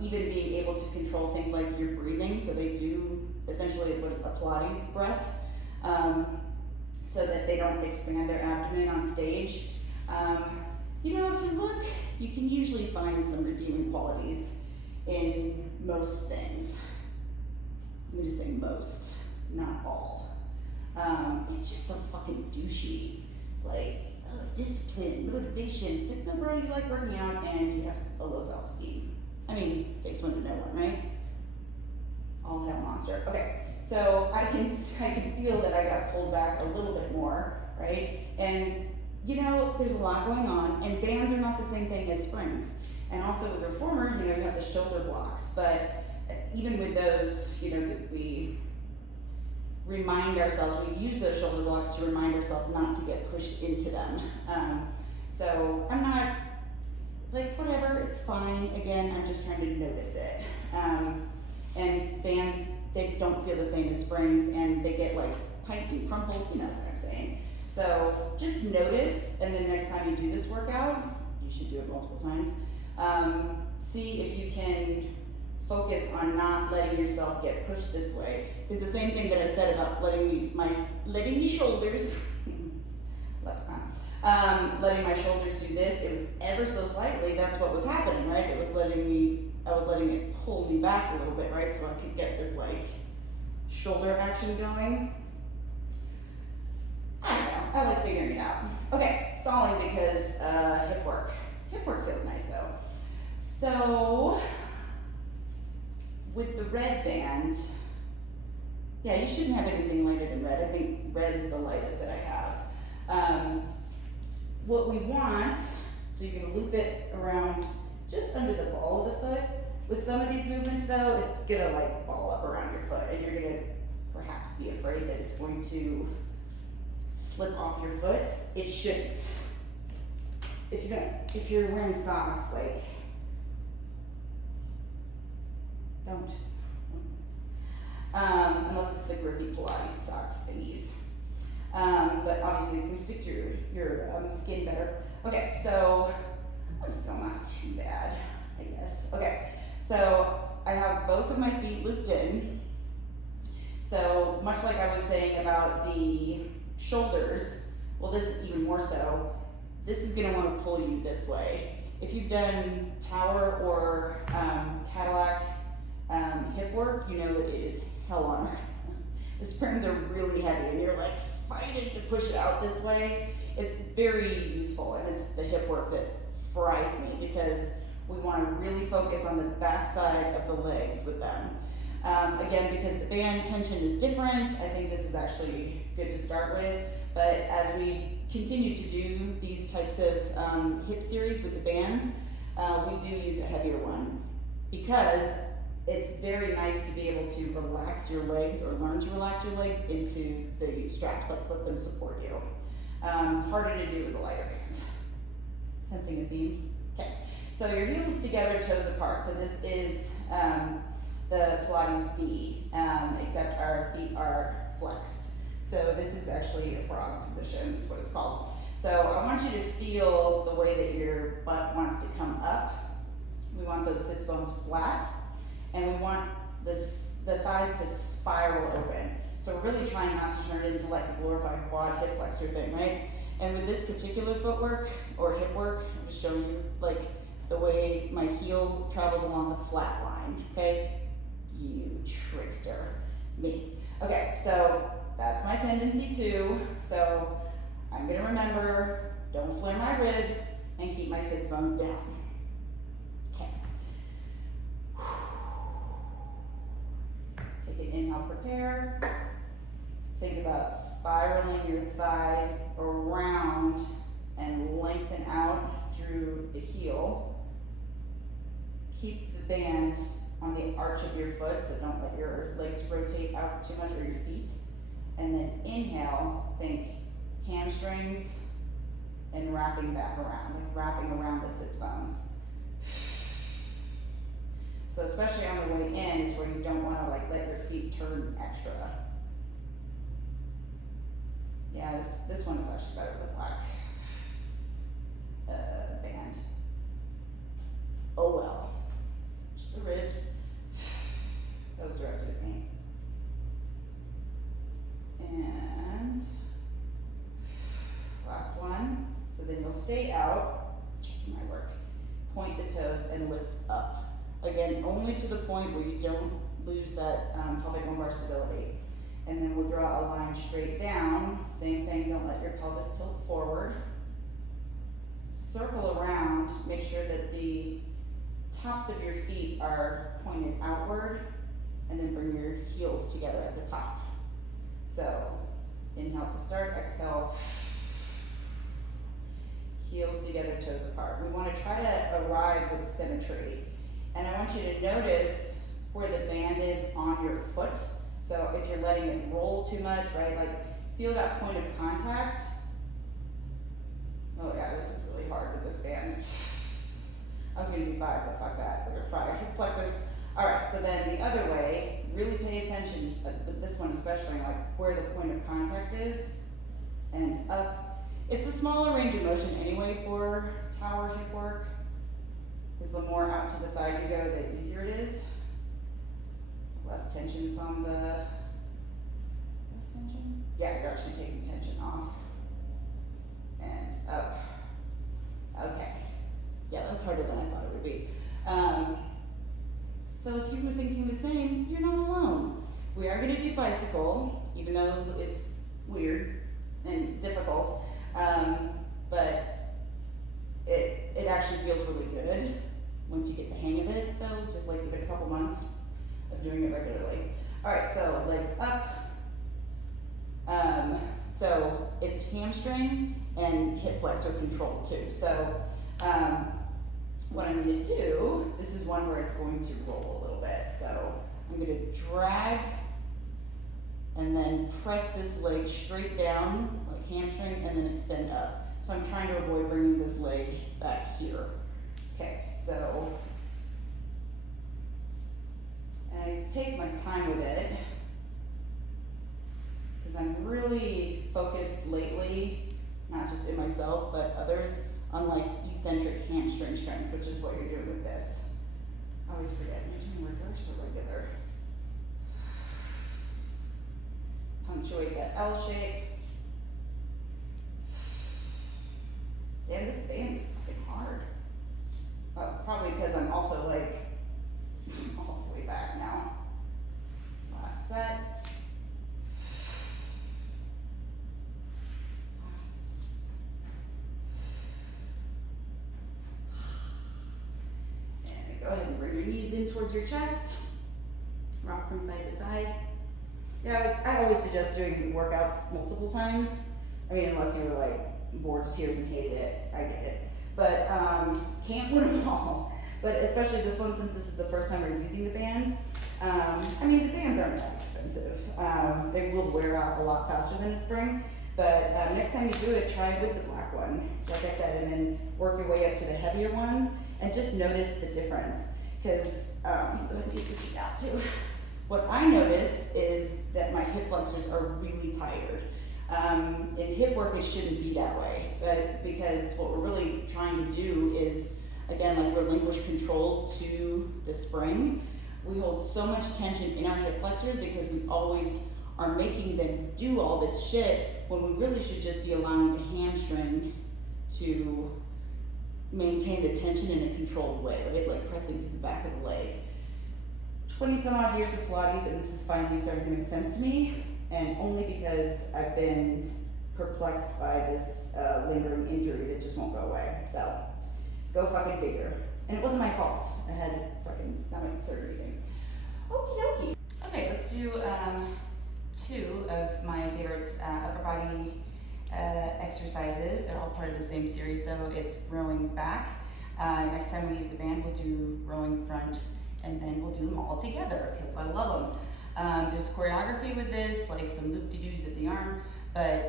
even being able to control things like your breathing. So they do essentially a Pilates breath, so that they don't expand their abdomen on stage. If you look, you can usually find some redeeming qualities in most things. I'm gonna say most, not all. It's just so fucking douchey, like discipline, motivation. It's like, no, bro, you like working out and you have a low self-esteem. I mean, takes one to know one, right? All hell monster. Okay, so I can feel that I got pulled back a little bit more, right? And there's a lot going on, and bands are not the same thing as springs. And also with reformer, you have the shoulder blocks, but even with those, we remind ourselves, we use those shoulder blocks to remind ourselves not to get pushed into them. So I'm not, like, whatever, it's fine. Again, I'm just trying to notice it. And bands, they don't feel the same as springs, and they get like tight and crumpled, you know what I'm saying. So just notice, and then next time you do this workout, you should do it multiple times, see if you can focus on not letting yourself get pushed this way. It's the same thing that I said about letting my shoulders, letting my shoulders do this. It was ever so slightly, that's what was happening, right? I was letting it pull me back a little bit, right? So I could get this like shoulder action going. I don't know, I like figuring it out. Okay, stalling because hip work. Hip work feels nice though. So, with the red band, yeah, you shouldn't have anything lighter than red. I think red is the lightest that I have. What we want, so you can loop it around just under the ball of the foot. With some of these movements though, it's gonna like ball up around your foot, and you're gonna perhaps be afraid that it's going to slip off your foot. It shouldn't. If you're wearing socks, like, don't. Unless it's the grippy Pilates socks thingies. But obviously it's gonna stick to your skin better. Okay, so I'm still not too bad, I guess. Okay, so I have both of my feet looped in. So much like I was saying about the shoulders, well, this is even more so. This is gonna wanna pull you this way. If you've done tower or Cadillac hip work, you know that it is hell on earth. The springs are really heavy and you're like fighting to push it out this way. It's very useful, and it's the hip work that fries me because we want to really focus on the back side of the legs with them. Again, because the band tension is different, I think this is actually good to start with, but as we continue to do these types of hip series with the bands, we do use a heavier one because it's very nice to be able to relax your legs or learn to relax your legs into the straps, like let them support you. Harder to do with a lighter band. Sensing a theme? Okay, so your heels together, toes apart. So this is the Pilates V, except our feet are flexed. So this is actually a frog position, is what it's called. So I want you to feel the way that your butt wants to come up. We want those sits bones flat, and we want the thighs to spiral open. So we're really trying not to turn it into like a glorified quad hip flexor thing, right? And with this particular footwork or hip work, I'm just showing you like the way my heel travels along the flat line, okay? You trickster, me. Okay, so that's my tendency too. So I'm gonna remember don't flare my ribs, and keep my sits bones down. Okay. Take an inhale, prepare. Think about spiraling your thighs around and lengthen out through the heel. Keep the band on the arch of your foot, so don't let your legs rotate out too much, or your feet. And then inhale, think hamstrings and wrapping back around, like wrapping around the sits bones. So especially on the way in is where you don't want to like let your feet turn extra. Yeah, this one is actually better with a black band. Oh well. Just the ribs. That was directed at me. And last one. So then you'll stay out, checking my work, point the toes and lift up. Again, only to the point where you don't lose that pelvic lumbar stability. And then we'll draw a line straight down. Same thing, don't let your pelvis tilt forward. Circle around, make sure that the tops of your feet are pointed outward, and then bring your heels together at the top. So, inhale to start, exhale, heels together, toes apart. We want to try to arrive with symmetry. And I want you to notice where the band is on your foot. So if you're letting it roll too much, right, like feel that point of contact. Oh yeah, this is really hard with this band. I was gonna do 5, but fuck that, we're 5 hip flexors. All right, so then the other way, really pay attention, with this one especially, like where the point of contact is, and up. It's a smaller range of motion anyway for tower hip work, because the more out to the side you go, the easier it is. Less tension's on the, less tension? Yeah, you're actually taking tension off. And up. Okay. Yeah, that was harder than I thought it would be. So if you were thinking the same, you're not alone. We are gonna do bicycle, even though it's weird and difficult, but it actually feels really good once you get the hang of it. So just like give it a couple months of doing it regularly. All right, so legs up. So it's hamstring and hip flexor control too. So what I'm gonna do, this is one where it's going to roll a little bit. So I'm gonna drag and then press this leg straight down, like hamstring, and then extend up. So I'm trying to avoid bringing this leg back here. Okay, so I take my time with it because I'm really focused lately, not just in myself, but others, on like eccentric hamstring strength, which is what you're doing with this. I always forget, am I doing reverse or regular? Punctuate that L shape. Damn, this band is fucking hard. Probably because I'm also like all the way back now. Last set. Last. And go ahead and bring your knees in towards your chest. Rock from side to side. Yeah, I always suggest doing workouts multiple times. I mean, unless you're like bored to tears and hated it, I get it. But can't win them all. But especially this one, since this is the first time we're using the band. I mean, the bands aren't that expensive. They will wear out a lot faster than a spring. But next time you do it, try it with the black one, like I said, and then work your way up to the heavier ones, and just notice the difference. Because, go ahead and take your feet out too. What I noticed is that my hip flexors are really tired. In hip work, it shouldn't be that way, but because what we're really trying to do is, again, like relinquish control to the spring. We hold so much tension in our hip flexors because we always are making them do all this shit when we really should just be allowing the hamstring to maintain the tension in a controlled way, right? Like pressing through the back of the leg. 20 some odd years of Pilates, and this is finally starting to make sense to me, and only because I've been perplexed by this lingering injury that just won't go away. So, go fucking figure. And it wasn't my fault. I had fucking stomach surgery thing. Okie dokie. Okay, let's do 2 of my favorite upper body exercises. They're all part of the same series though. It's rowing back. Next time we use the band, we'll do rowing front, and then we'll do them all together because I love them. There's choreography with this, like some loop-de-doos at the arm, but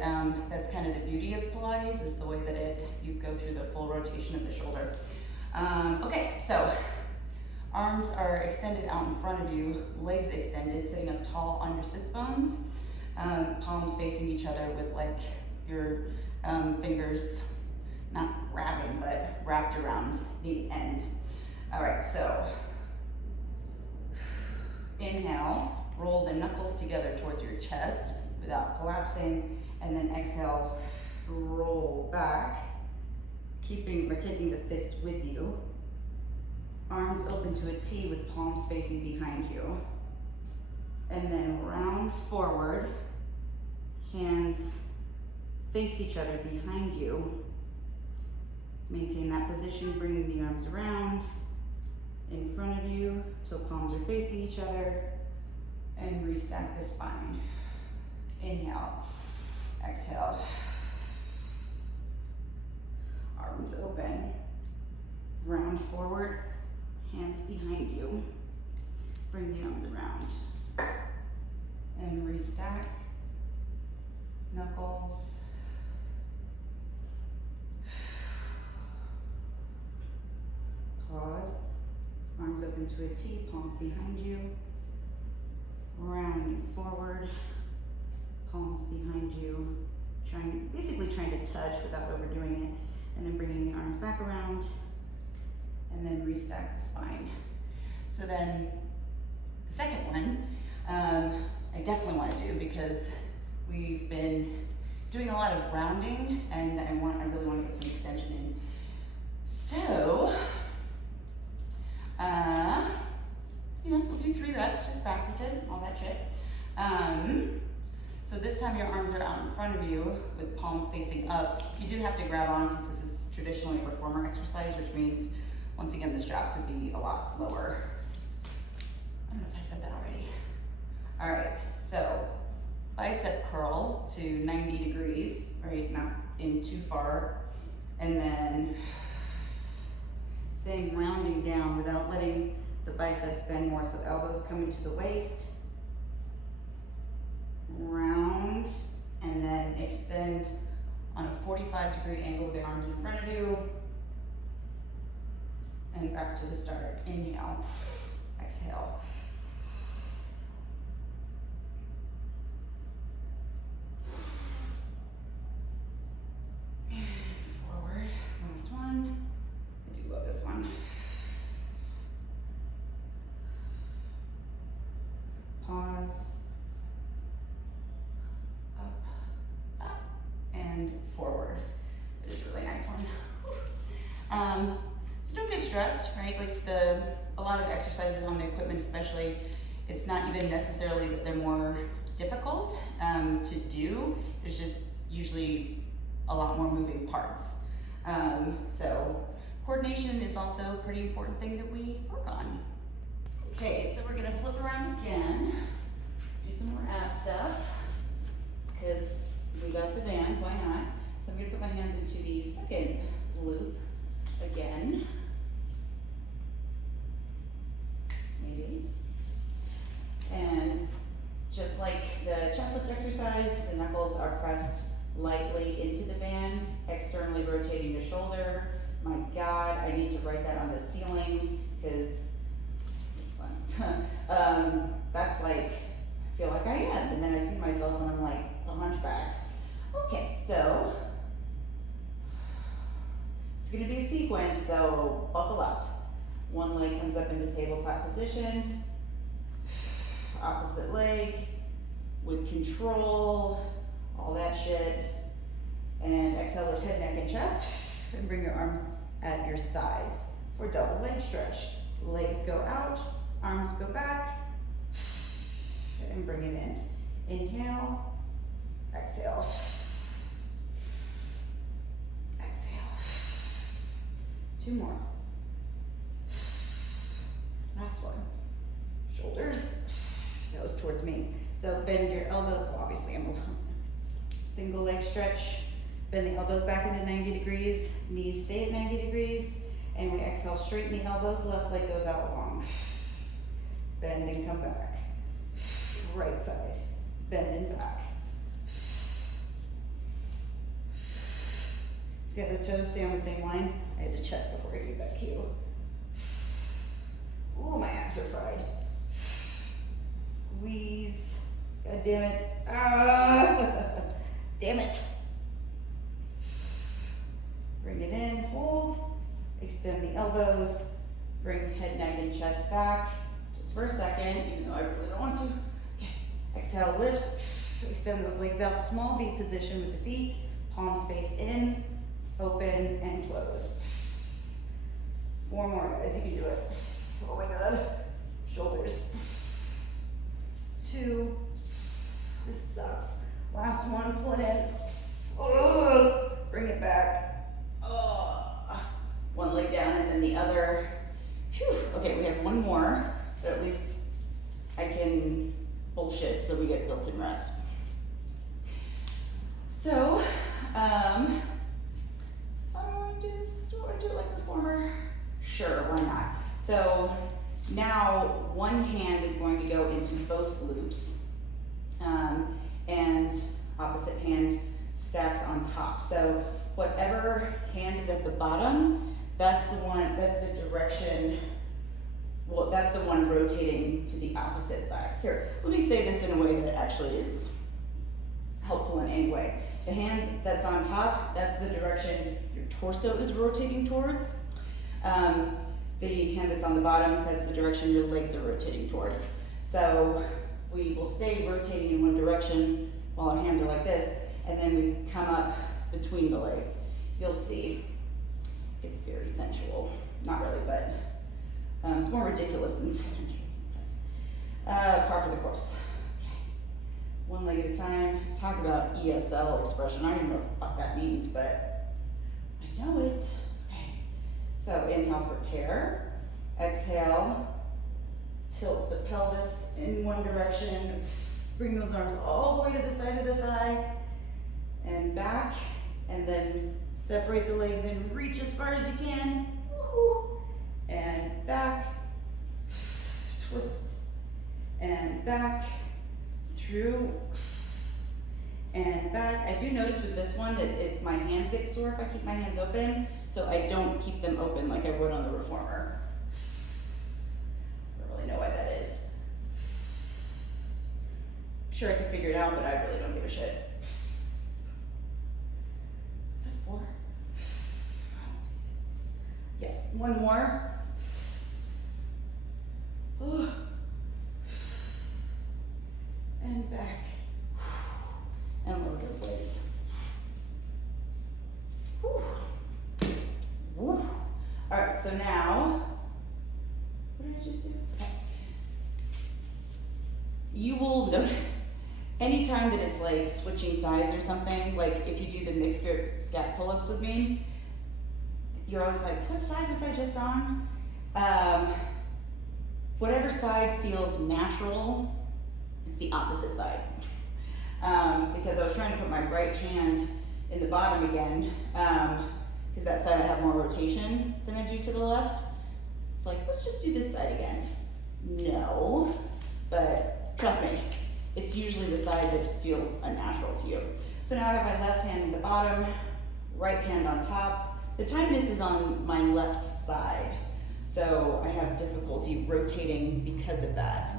that's kind of the beauty of Pilates, is the way that you go through the full rotation of the shoulder. Okay, so arms are extended out in front of you, legs extended, sitting up tall on your sits bones, palms facing each other with like your fingers not grabbing, but wrapped around the ends. All right, so inhale, roll the knuckles together towards your chest without collapsing, and then exhale, roll back, keeping or taking the fist with you. Arms open to a T with palms facing behind you. And then round forward, hands face each other behind you. Maintain that position, bringing the arms around in front of you so palms are facing each other, and restack the spine. Inhale, exhale. Arms open, round forward, hands behind you. Bring the arms around and restack. Knuckles. Pause. Arms open to a T, palms behind you. Rounding forward, palms behind you. Basically trying to touch without overdoing it. And then bringing the arms back around, and then restack the spine. So then the second one, I definitely want to do because we've been doing a lot of rounding, and I really want to get some extension in. So, we'll do 3 reps, just practice it, all that shit. So this time your arms are out in front of you with palms facing up. You do have to grab on because this is traditionally a reformer exercise, which means, once again, the straps would be a lot lower. I don't know if I said that already. All right, so bicep curl to 90 degrees, right? Not in too far. And then staying rounding down without letting the biceps bend more. So elbows coming to the waist. Round, and then extend on a 45-degree angle with the arms in front of you. And back to the start. Inhale, exhale. Forward, last one. I do love this one. Pause. Up, and forward. It is a really nice one. So don't get stressed, right? Like a lot of exercises on the equipment especially, it's not even necessarily that they're more difficult to do. There's just usually a lot more moving parts. So coordination is also a pretty important thing that we work on. Okay, so we're gonna flip around again, do some more ab stuff, because we got the band, why not? So I'm gonna put my hands into the second loop again. Maybe. And just like the chest lift exercise, the knuckles are pressed lightly into the band, externally rotating the shoulder. My God, I need to write that on the ceiling because it's fun. That's like, I feel like I am, and then I see myself and I'm like a hunchback. Okay, so it's gonna be a sequence, so buckle up. One leg comes up into tabletop position, opposite leg, with control, all that shit. And exhale, lift head, neck, and chest, and bring your arms at your sides for double leg stretch. Legs go out, arms go back, and bring it in. Inhale, exhale. 2 more. Last one. Shoulders. That was towards me. So bend your elbows. Well, obviously I'm alone. Single leg stretch. Bend the elbows back into 90 degrees. Knees stay at 90 degrees. And we exhale, straighten the elbows. Left leg goes out long. Bend and come back. Right side. Bend and back. See how the toes stay on the same line? I had to check before I gave that cue. Ooh, my abs are fried. Squeeze. God damn it. Ah! Damn it. Bring it in, hold. Extend the elbows. Bring head, neck, and chest back. Just for a second, even though I really don't want to. Okay. Exhale, lift. Extend those legs out. Small V position with the feet. Palms face in. Open and close. 4 more, guys. You can do it. Oh my God. Shoulders. 2. This sucks. Last one. Pull it in. Oh, bring it back. Oh. One leg down and then the other. Phew. Okay, we have 1 more, but at least I can bullshit so we get built-in rest. So, how do I do this? Do I do it like reformer? Sure, why not? So now one hand is going to go into both loops, and opposite hand stacks on top. So whatever hand is at the bottom, that's the direction, well, that's the one rotating to the opposite side. Here, let me say this in a way that actually is helpful in any way. The hand that's on top, that's the direction your torso is rotating towards. The hand that's on the bottom, that's the direction your legs are rotating towards. So we will stay rotating in one direction while our hands are like this, and then we come up between the legs. You'll see it's very sensual. Not really, but it's more ridiculous than sensual. Par for the course. Okay. 1 leg at a time. Talk about ESL expression. I don't even know what the fuck that means, but I know it. Okay. So inhale, prepare. Exhale, tilt the pelvis in one direction. Bring those arms all the way to the side of the thigh and back, and then separate the legs and reach as far as you can. Woo-hoo. And back, twist, and back, through, and back. I do notice with this one that my hands get sore if I keep my hands open, so I don't keep them open like I would on the reformer. I don't really know why that is. I'm sure I can figure it out, but I really don't give a shit. Is that 4? Yes, 1 more. Ooh. And back. And lower those legs. Whew. Woo. All right, so now, what did I just do? Okay. You will notice anytime that it's like switching sides or something, like if you do the mixed grip scat pull-ups with me, you're always like, what side was I just on? Whatever side feels natural, it's the opposite side. Because I was trying to put my right hand in the bottom again, because that side I have more rotation than I do to the left. It's like, let's just do this side again. No, but trust me, it's usually the side that feels unnatural to you. So now I have my left hand in the bottom, right hand on top. The tightness is on my left side, so I have difficulty rotating because of that.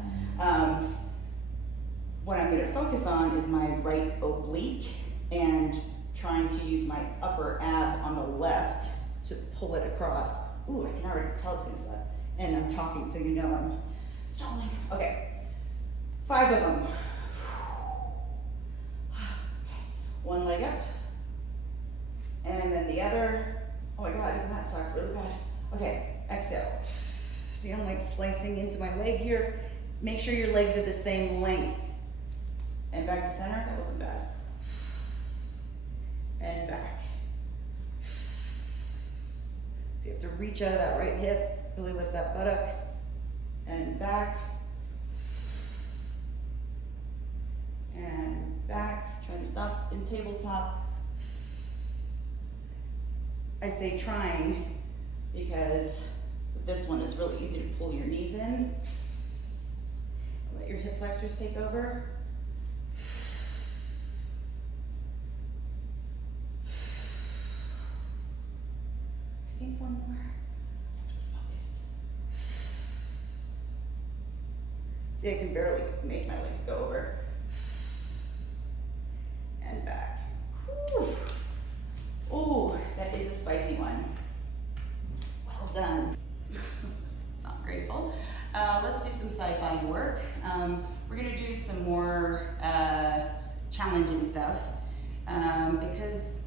What I'm going to focus on is my right oblique and trying to use my upper ab on the left to pull it across. Ooh, I can already tell it's going to suck. And I'm talking, so you know I'm stalling. Okay, 5 of them. 1 leg up, and then the other. Oh my God, even that sucked really bad. Okay, exhale. See, I'm like slicing into my leg here. Make sure your legs are the same length. And back to center, that wasn't bad. And back. you have to reach out of that right hip, really lift that buttock, and back, and back. Trying to stop in tabletop. I say trying because with this one it's really easy to pull your knees in. Let your hip flexors take over. I think one more. Really focused. See, I can barely make my legs go over. And back. Whew. Oh, that is a spicy one. Well done. It's not graceful. Let's do some side body work. We're gonna do some more challenging stuff because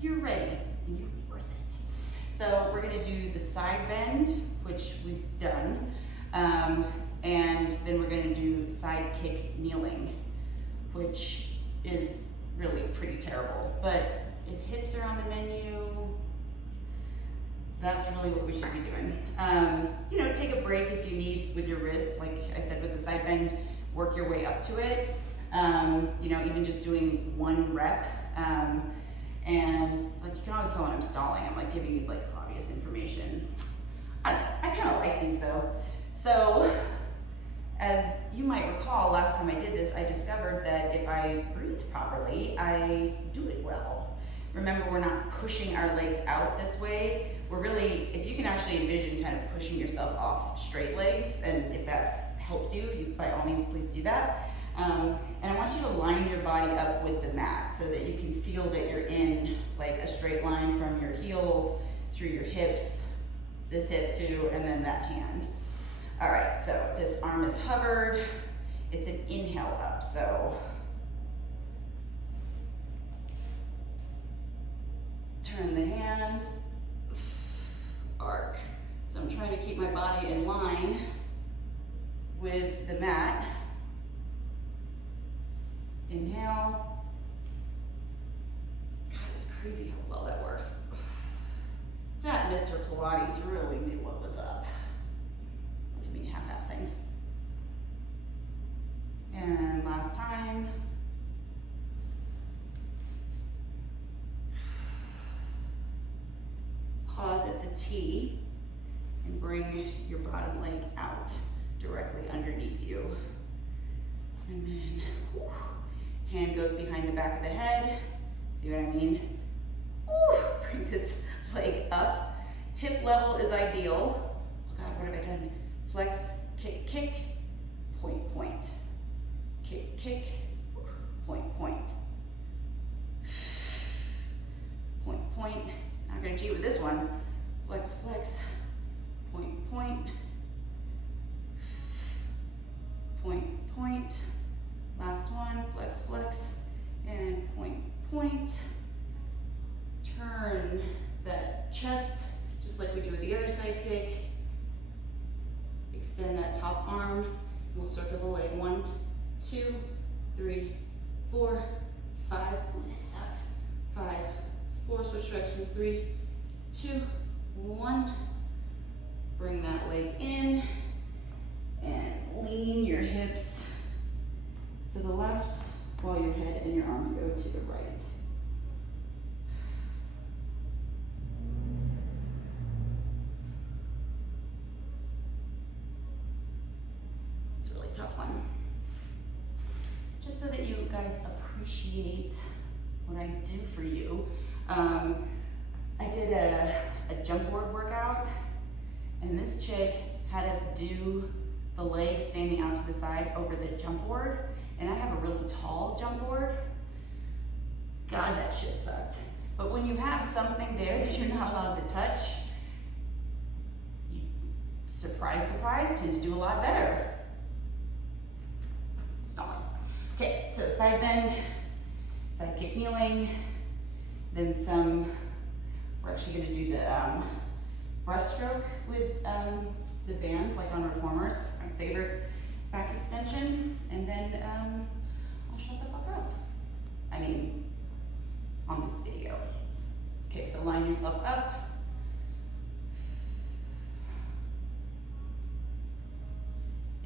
you're ready and you're worth it. So we're gonna do the side bend, which we've done, and then we're gonna do side kick kneeling, which is really pretty terrible. But if hips are on the menu, that's really what we should be doing. You know, take a break if you need with your wrists, like I said with the side bend, work your way up to it. You know, even just doing one rep. And like you can always tell when I'm stalling, I'm like giving you like obvious information. I kind of like these though. So, as you might recall, last time I did this, I discovered that if I breathe properly, I do it well. Remember, we're not pushing our legs out this way. We're really, if you can actually envision kind of pushing yourself off straight legs, and if that helps you, by all means, please do that. And I want you to line your body up with the mat so that you can feel that you're in like a straight line from your heels through your hips, this hip too, and then that hand. All right, so this arm is hovered. It's an inhale up, so turn the hand, arc. So I'm trying to keep my body in line with the mat. Inhale. God, it's crazy how well that works. That Mr. Pilates really knew what was up. Look at me half-assing. And last time. Pause at the T and bring your bottom leg out directly underneath you. And then whew, hand goes behind the back of the head. See what I mean? Whew, bring this leg up. Hip level is ideal. Oh God, what have I done? Flex, kick, kick, point, point. Kick, kick, point, point. Point, point. Not gonna cheat with this one. Flex, flex, point, point. Point, point. Last one, flex, flex, and point, point. Turn that chest, just like we do with the other side kick. Extend that top arm. We'll circle the leg. 1, 2, 3, 4, 5. Ooh, this sucks. 5, 4, switch directions. 3, 2, 1. Bring that leg in and lean your hips to the left while your head and your arms go to the right. It's a really tough one. Just so that you guys appreciate what I do for you. I did a jump board workout, and this chick had us do the legs standing out to the side over the jump board, and I have a really tall jump board. God, that shit sucked. But when you have something there that you're not allowed to touch, you, surprise, surprise, tend to do a lot better. Stalling. Okay, so side bend, side kick kneeling, then some, we're actually gonna do the breaststroke with the bands, like on reformers, my favorite back extension, and then I'll shut the fuck up. I mean, on this video. Okay, so line yourself up,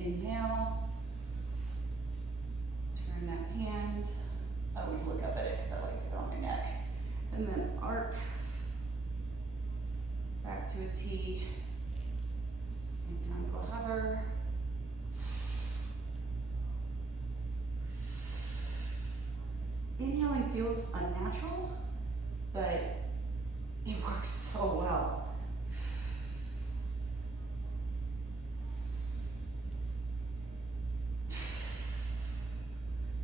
Inhale. Turn that hand. I always look up at it because I like to throw my neck. And then arc. Back to a T. And down to a hover. Inhaling feels unnatural, but it works so well.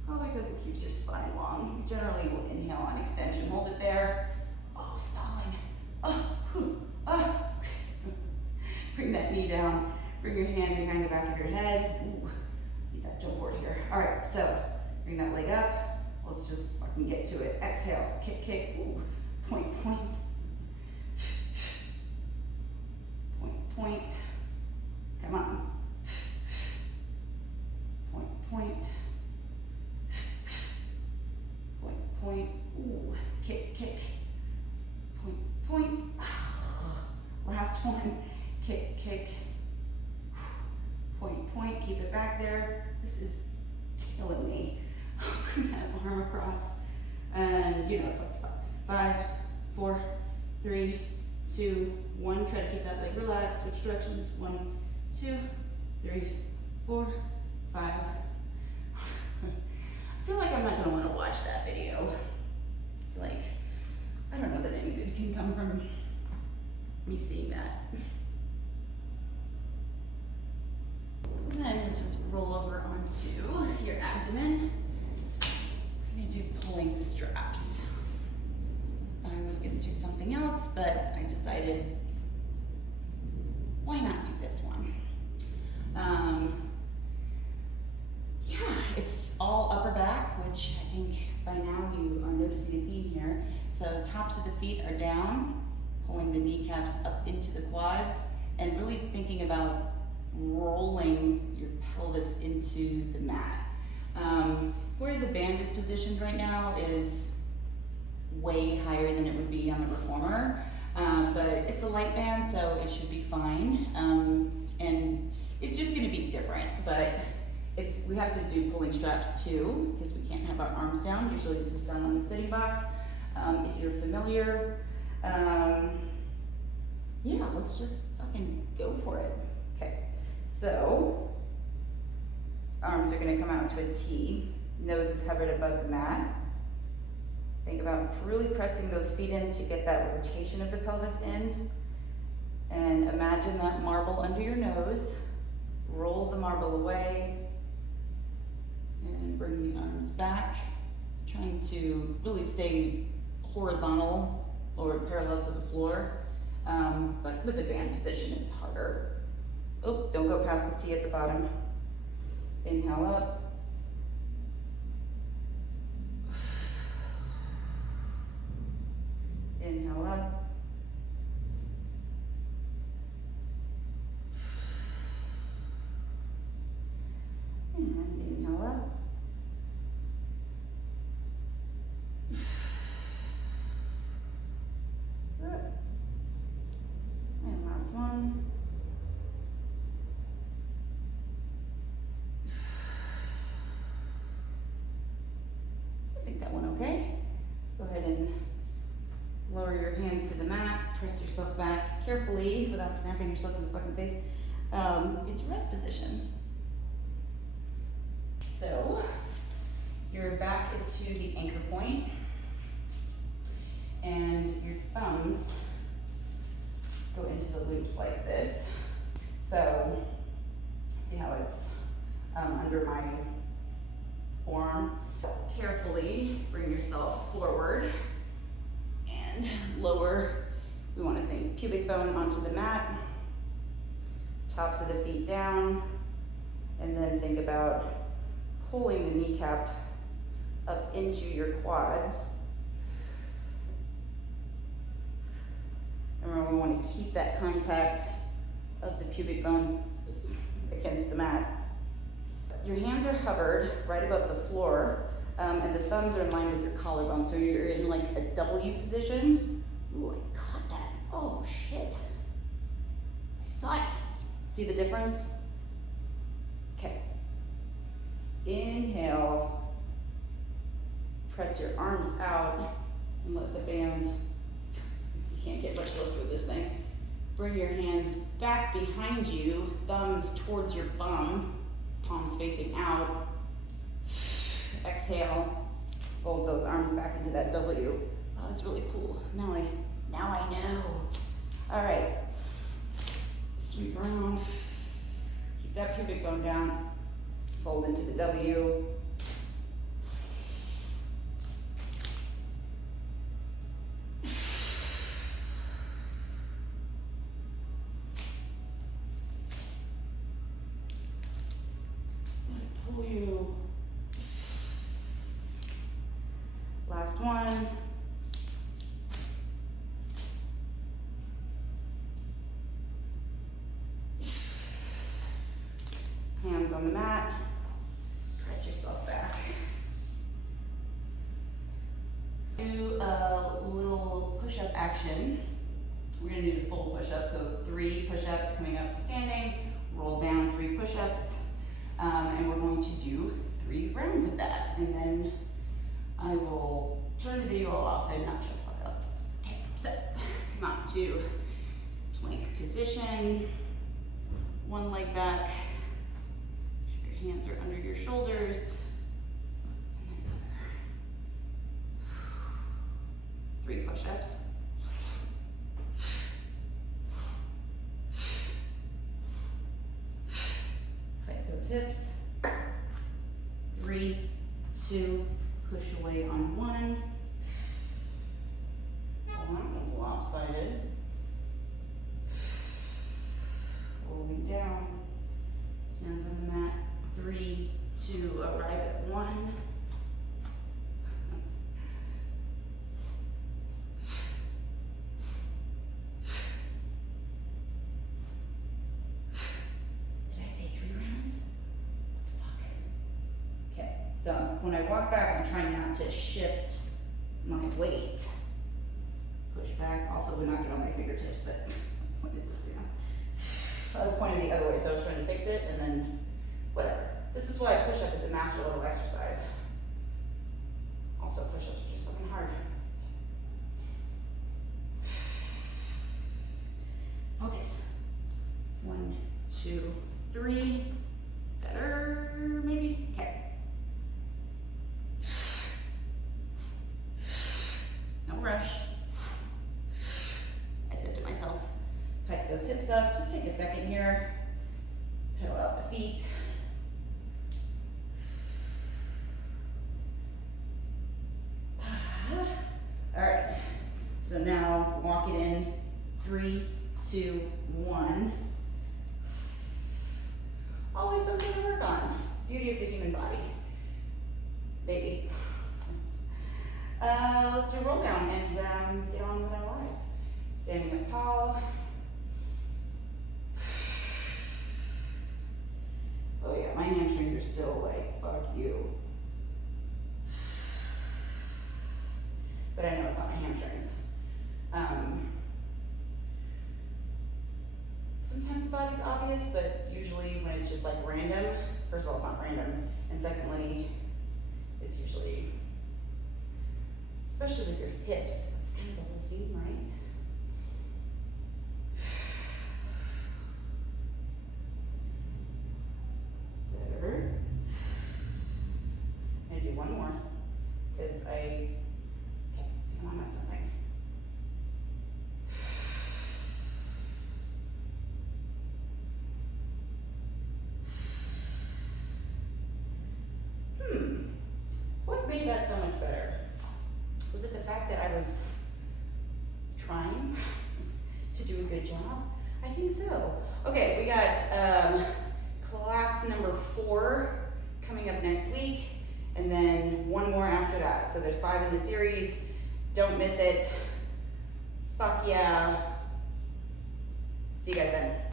Probably because it keeps your spine long. You generally will inhale on extension. Hold it there. Oh, stalling. Oh, whew, oh. Bring that knee down. Bring your hand behind the back of your head. Ooh, need that jump board here. All right, so bring that leg up. Let's just fucking get to it. Exhale, kick, kick. Ooh, point, point. Point, point. Come on. Point, point. Point, point. Ooh, kick, kick. Point, point. Last one. Kick, kick. Point, point. Keep it back there. This is killing me. Bring that arm across. And, 5, 4, 3, 2, 1. Try to keep that leg relaxed. Switch directions. 1, 2, 3, 4, 5. I feel like I'm not gonna want to watch that video. Like, I don't know that any good can come from me seeing that. So then we'll just roll over onto your abdomen. I'm gonna do pulling straps. I was gonna do something else, but I decided, why not do this one? Yeah, it's all upper back, which I think by now you are noticing a theme here. So tops of the feet are down, pulling the kneecaps up into the quads, and really thinking about rolling your pelvis into the mat. Where the band is positioned right now is way higher than it would be on the reformer, but it's a light band, so it should be fine. And it's just gonna be different, but we have to do pulling straps too, because we can't have our arms down. Usually this is done on the sitting box. If you're familiar, yeah, let's just fucking go for it. Okay, so arms are gonna come out to a T. Nose is hovered above the mat. Think about really pressing those feet in to get that rotation of the pelvis in. And imagine that marble under your nose. Roll the marble away. And bring the arms back. Trying to really stay horizontal or parallel to the floor. But with the band position, it's harder. Oh, don't go past the T at the bottom. Inhale up. Inhale up. And inhale up. Good. And last one. I think that went okay. Go ahead and lower your hands to the mat, press yourself back carefully without snapping yourself in the fucking face into rest position. So, your back is to the anchor point, and your thumbs go into the loops like this. So, see how it's under my forearm. Carefully bring yourself forward and lower. We want to think pubic bone onto the mat, tops of the feet down, and then think about pulling the kneecap up into your quads. Remember, we want to keep that contact of the pubic bone against the mat. Your hands are hovered right above the floor, and the thumbs are in line with your collarbone, so you're in like a W position. Ooh, I caught that. Oh shit. I saw it. See the difference? Inhale, press your arms out and let the band, you can't get much look through this thing. Bring your hands back behind you, thumbs towards your bum, palms facing out. Exhale, fold those arms back into that W. Oh, that's really cool. Now I know. All right, sweep around. Keep that pubic bone down. Fold into the W. Pull you. Last one. Hands on the mat. Press yourself back. Do a little push-up action. We're gonna do the full push-up, so 3 push-ups coming up to standing, roll down 3 push-ups, and we're going to do 3 rounds of that, and then I will turn the video off and not shut the fuck up. Okay, so come on to plank position, one leg back. Your hands are under your shoulders. And then another. 3 push-ups. Tighten those hips. 3, 2, push away on 1. Oh, that one's lopsided. Rolling down. Hands on the mat. 3, 2, arrive at 1. Did I say 3 rounds? What the fuck? Okay, so when I walk back, I'm trying not to shift my weight. Push back. Also, would not get on my fingertips, but I pointed this way. I was pointing the other way, so I was trying to fix it, and then whatever. This is why push-up is a master level exercise. Also, push-ups are just fucking hard. Focus. 1, 2, 3. Better, maybe? Okay. No rush. I said to myself, pike those hips up. Just take a second here. Pedal out the feet. All right, so now walk it in. 3, 2, 1. Always something to work on. Beauty of the human body. Baby. Let's do a roll down and get on with our lives. Standing up tall. Oh yeah, my hamstrings are still like, fuck you. But I know it's not my hamstrings. Sometimes the body's obvious, but usually when it's just like random, first of all, it's not random, and secondly, it's usually, especially with your hips, that's kind of the whole theme, right? Better. I'm gonna do one more, because I want to mess something. What made that so much better? Was it the fact that I was trying to do a good job? I think so. Okay, we got class number 4 coming up next week, and then 1 more after that. So there's 5 in the series. Don't miss it. Fuck yeah. See you guys then.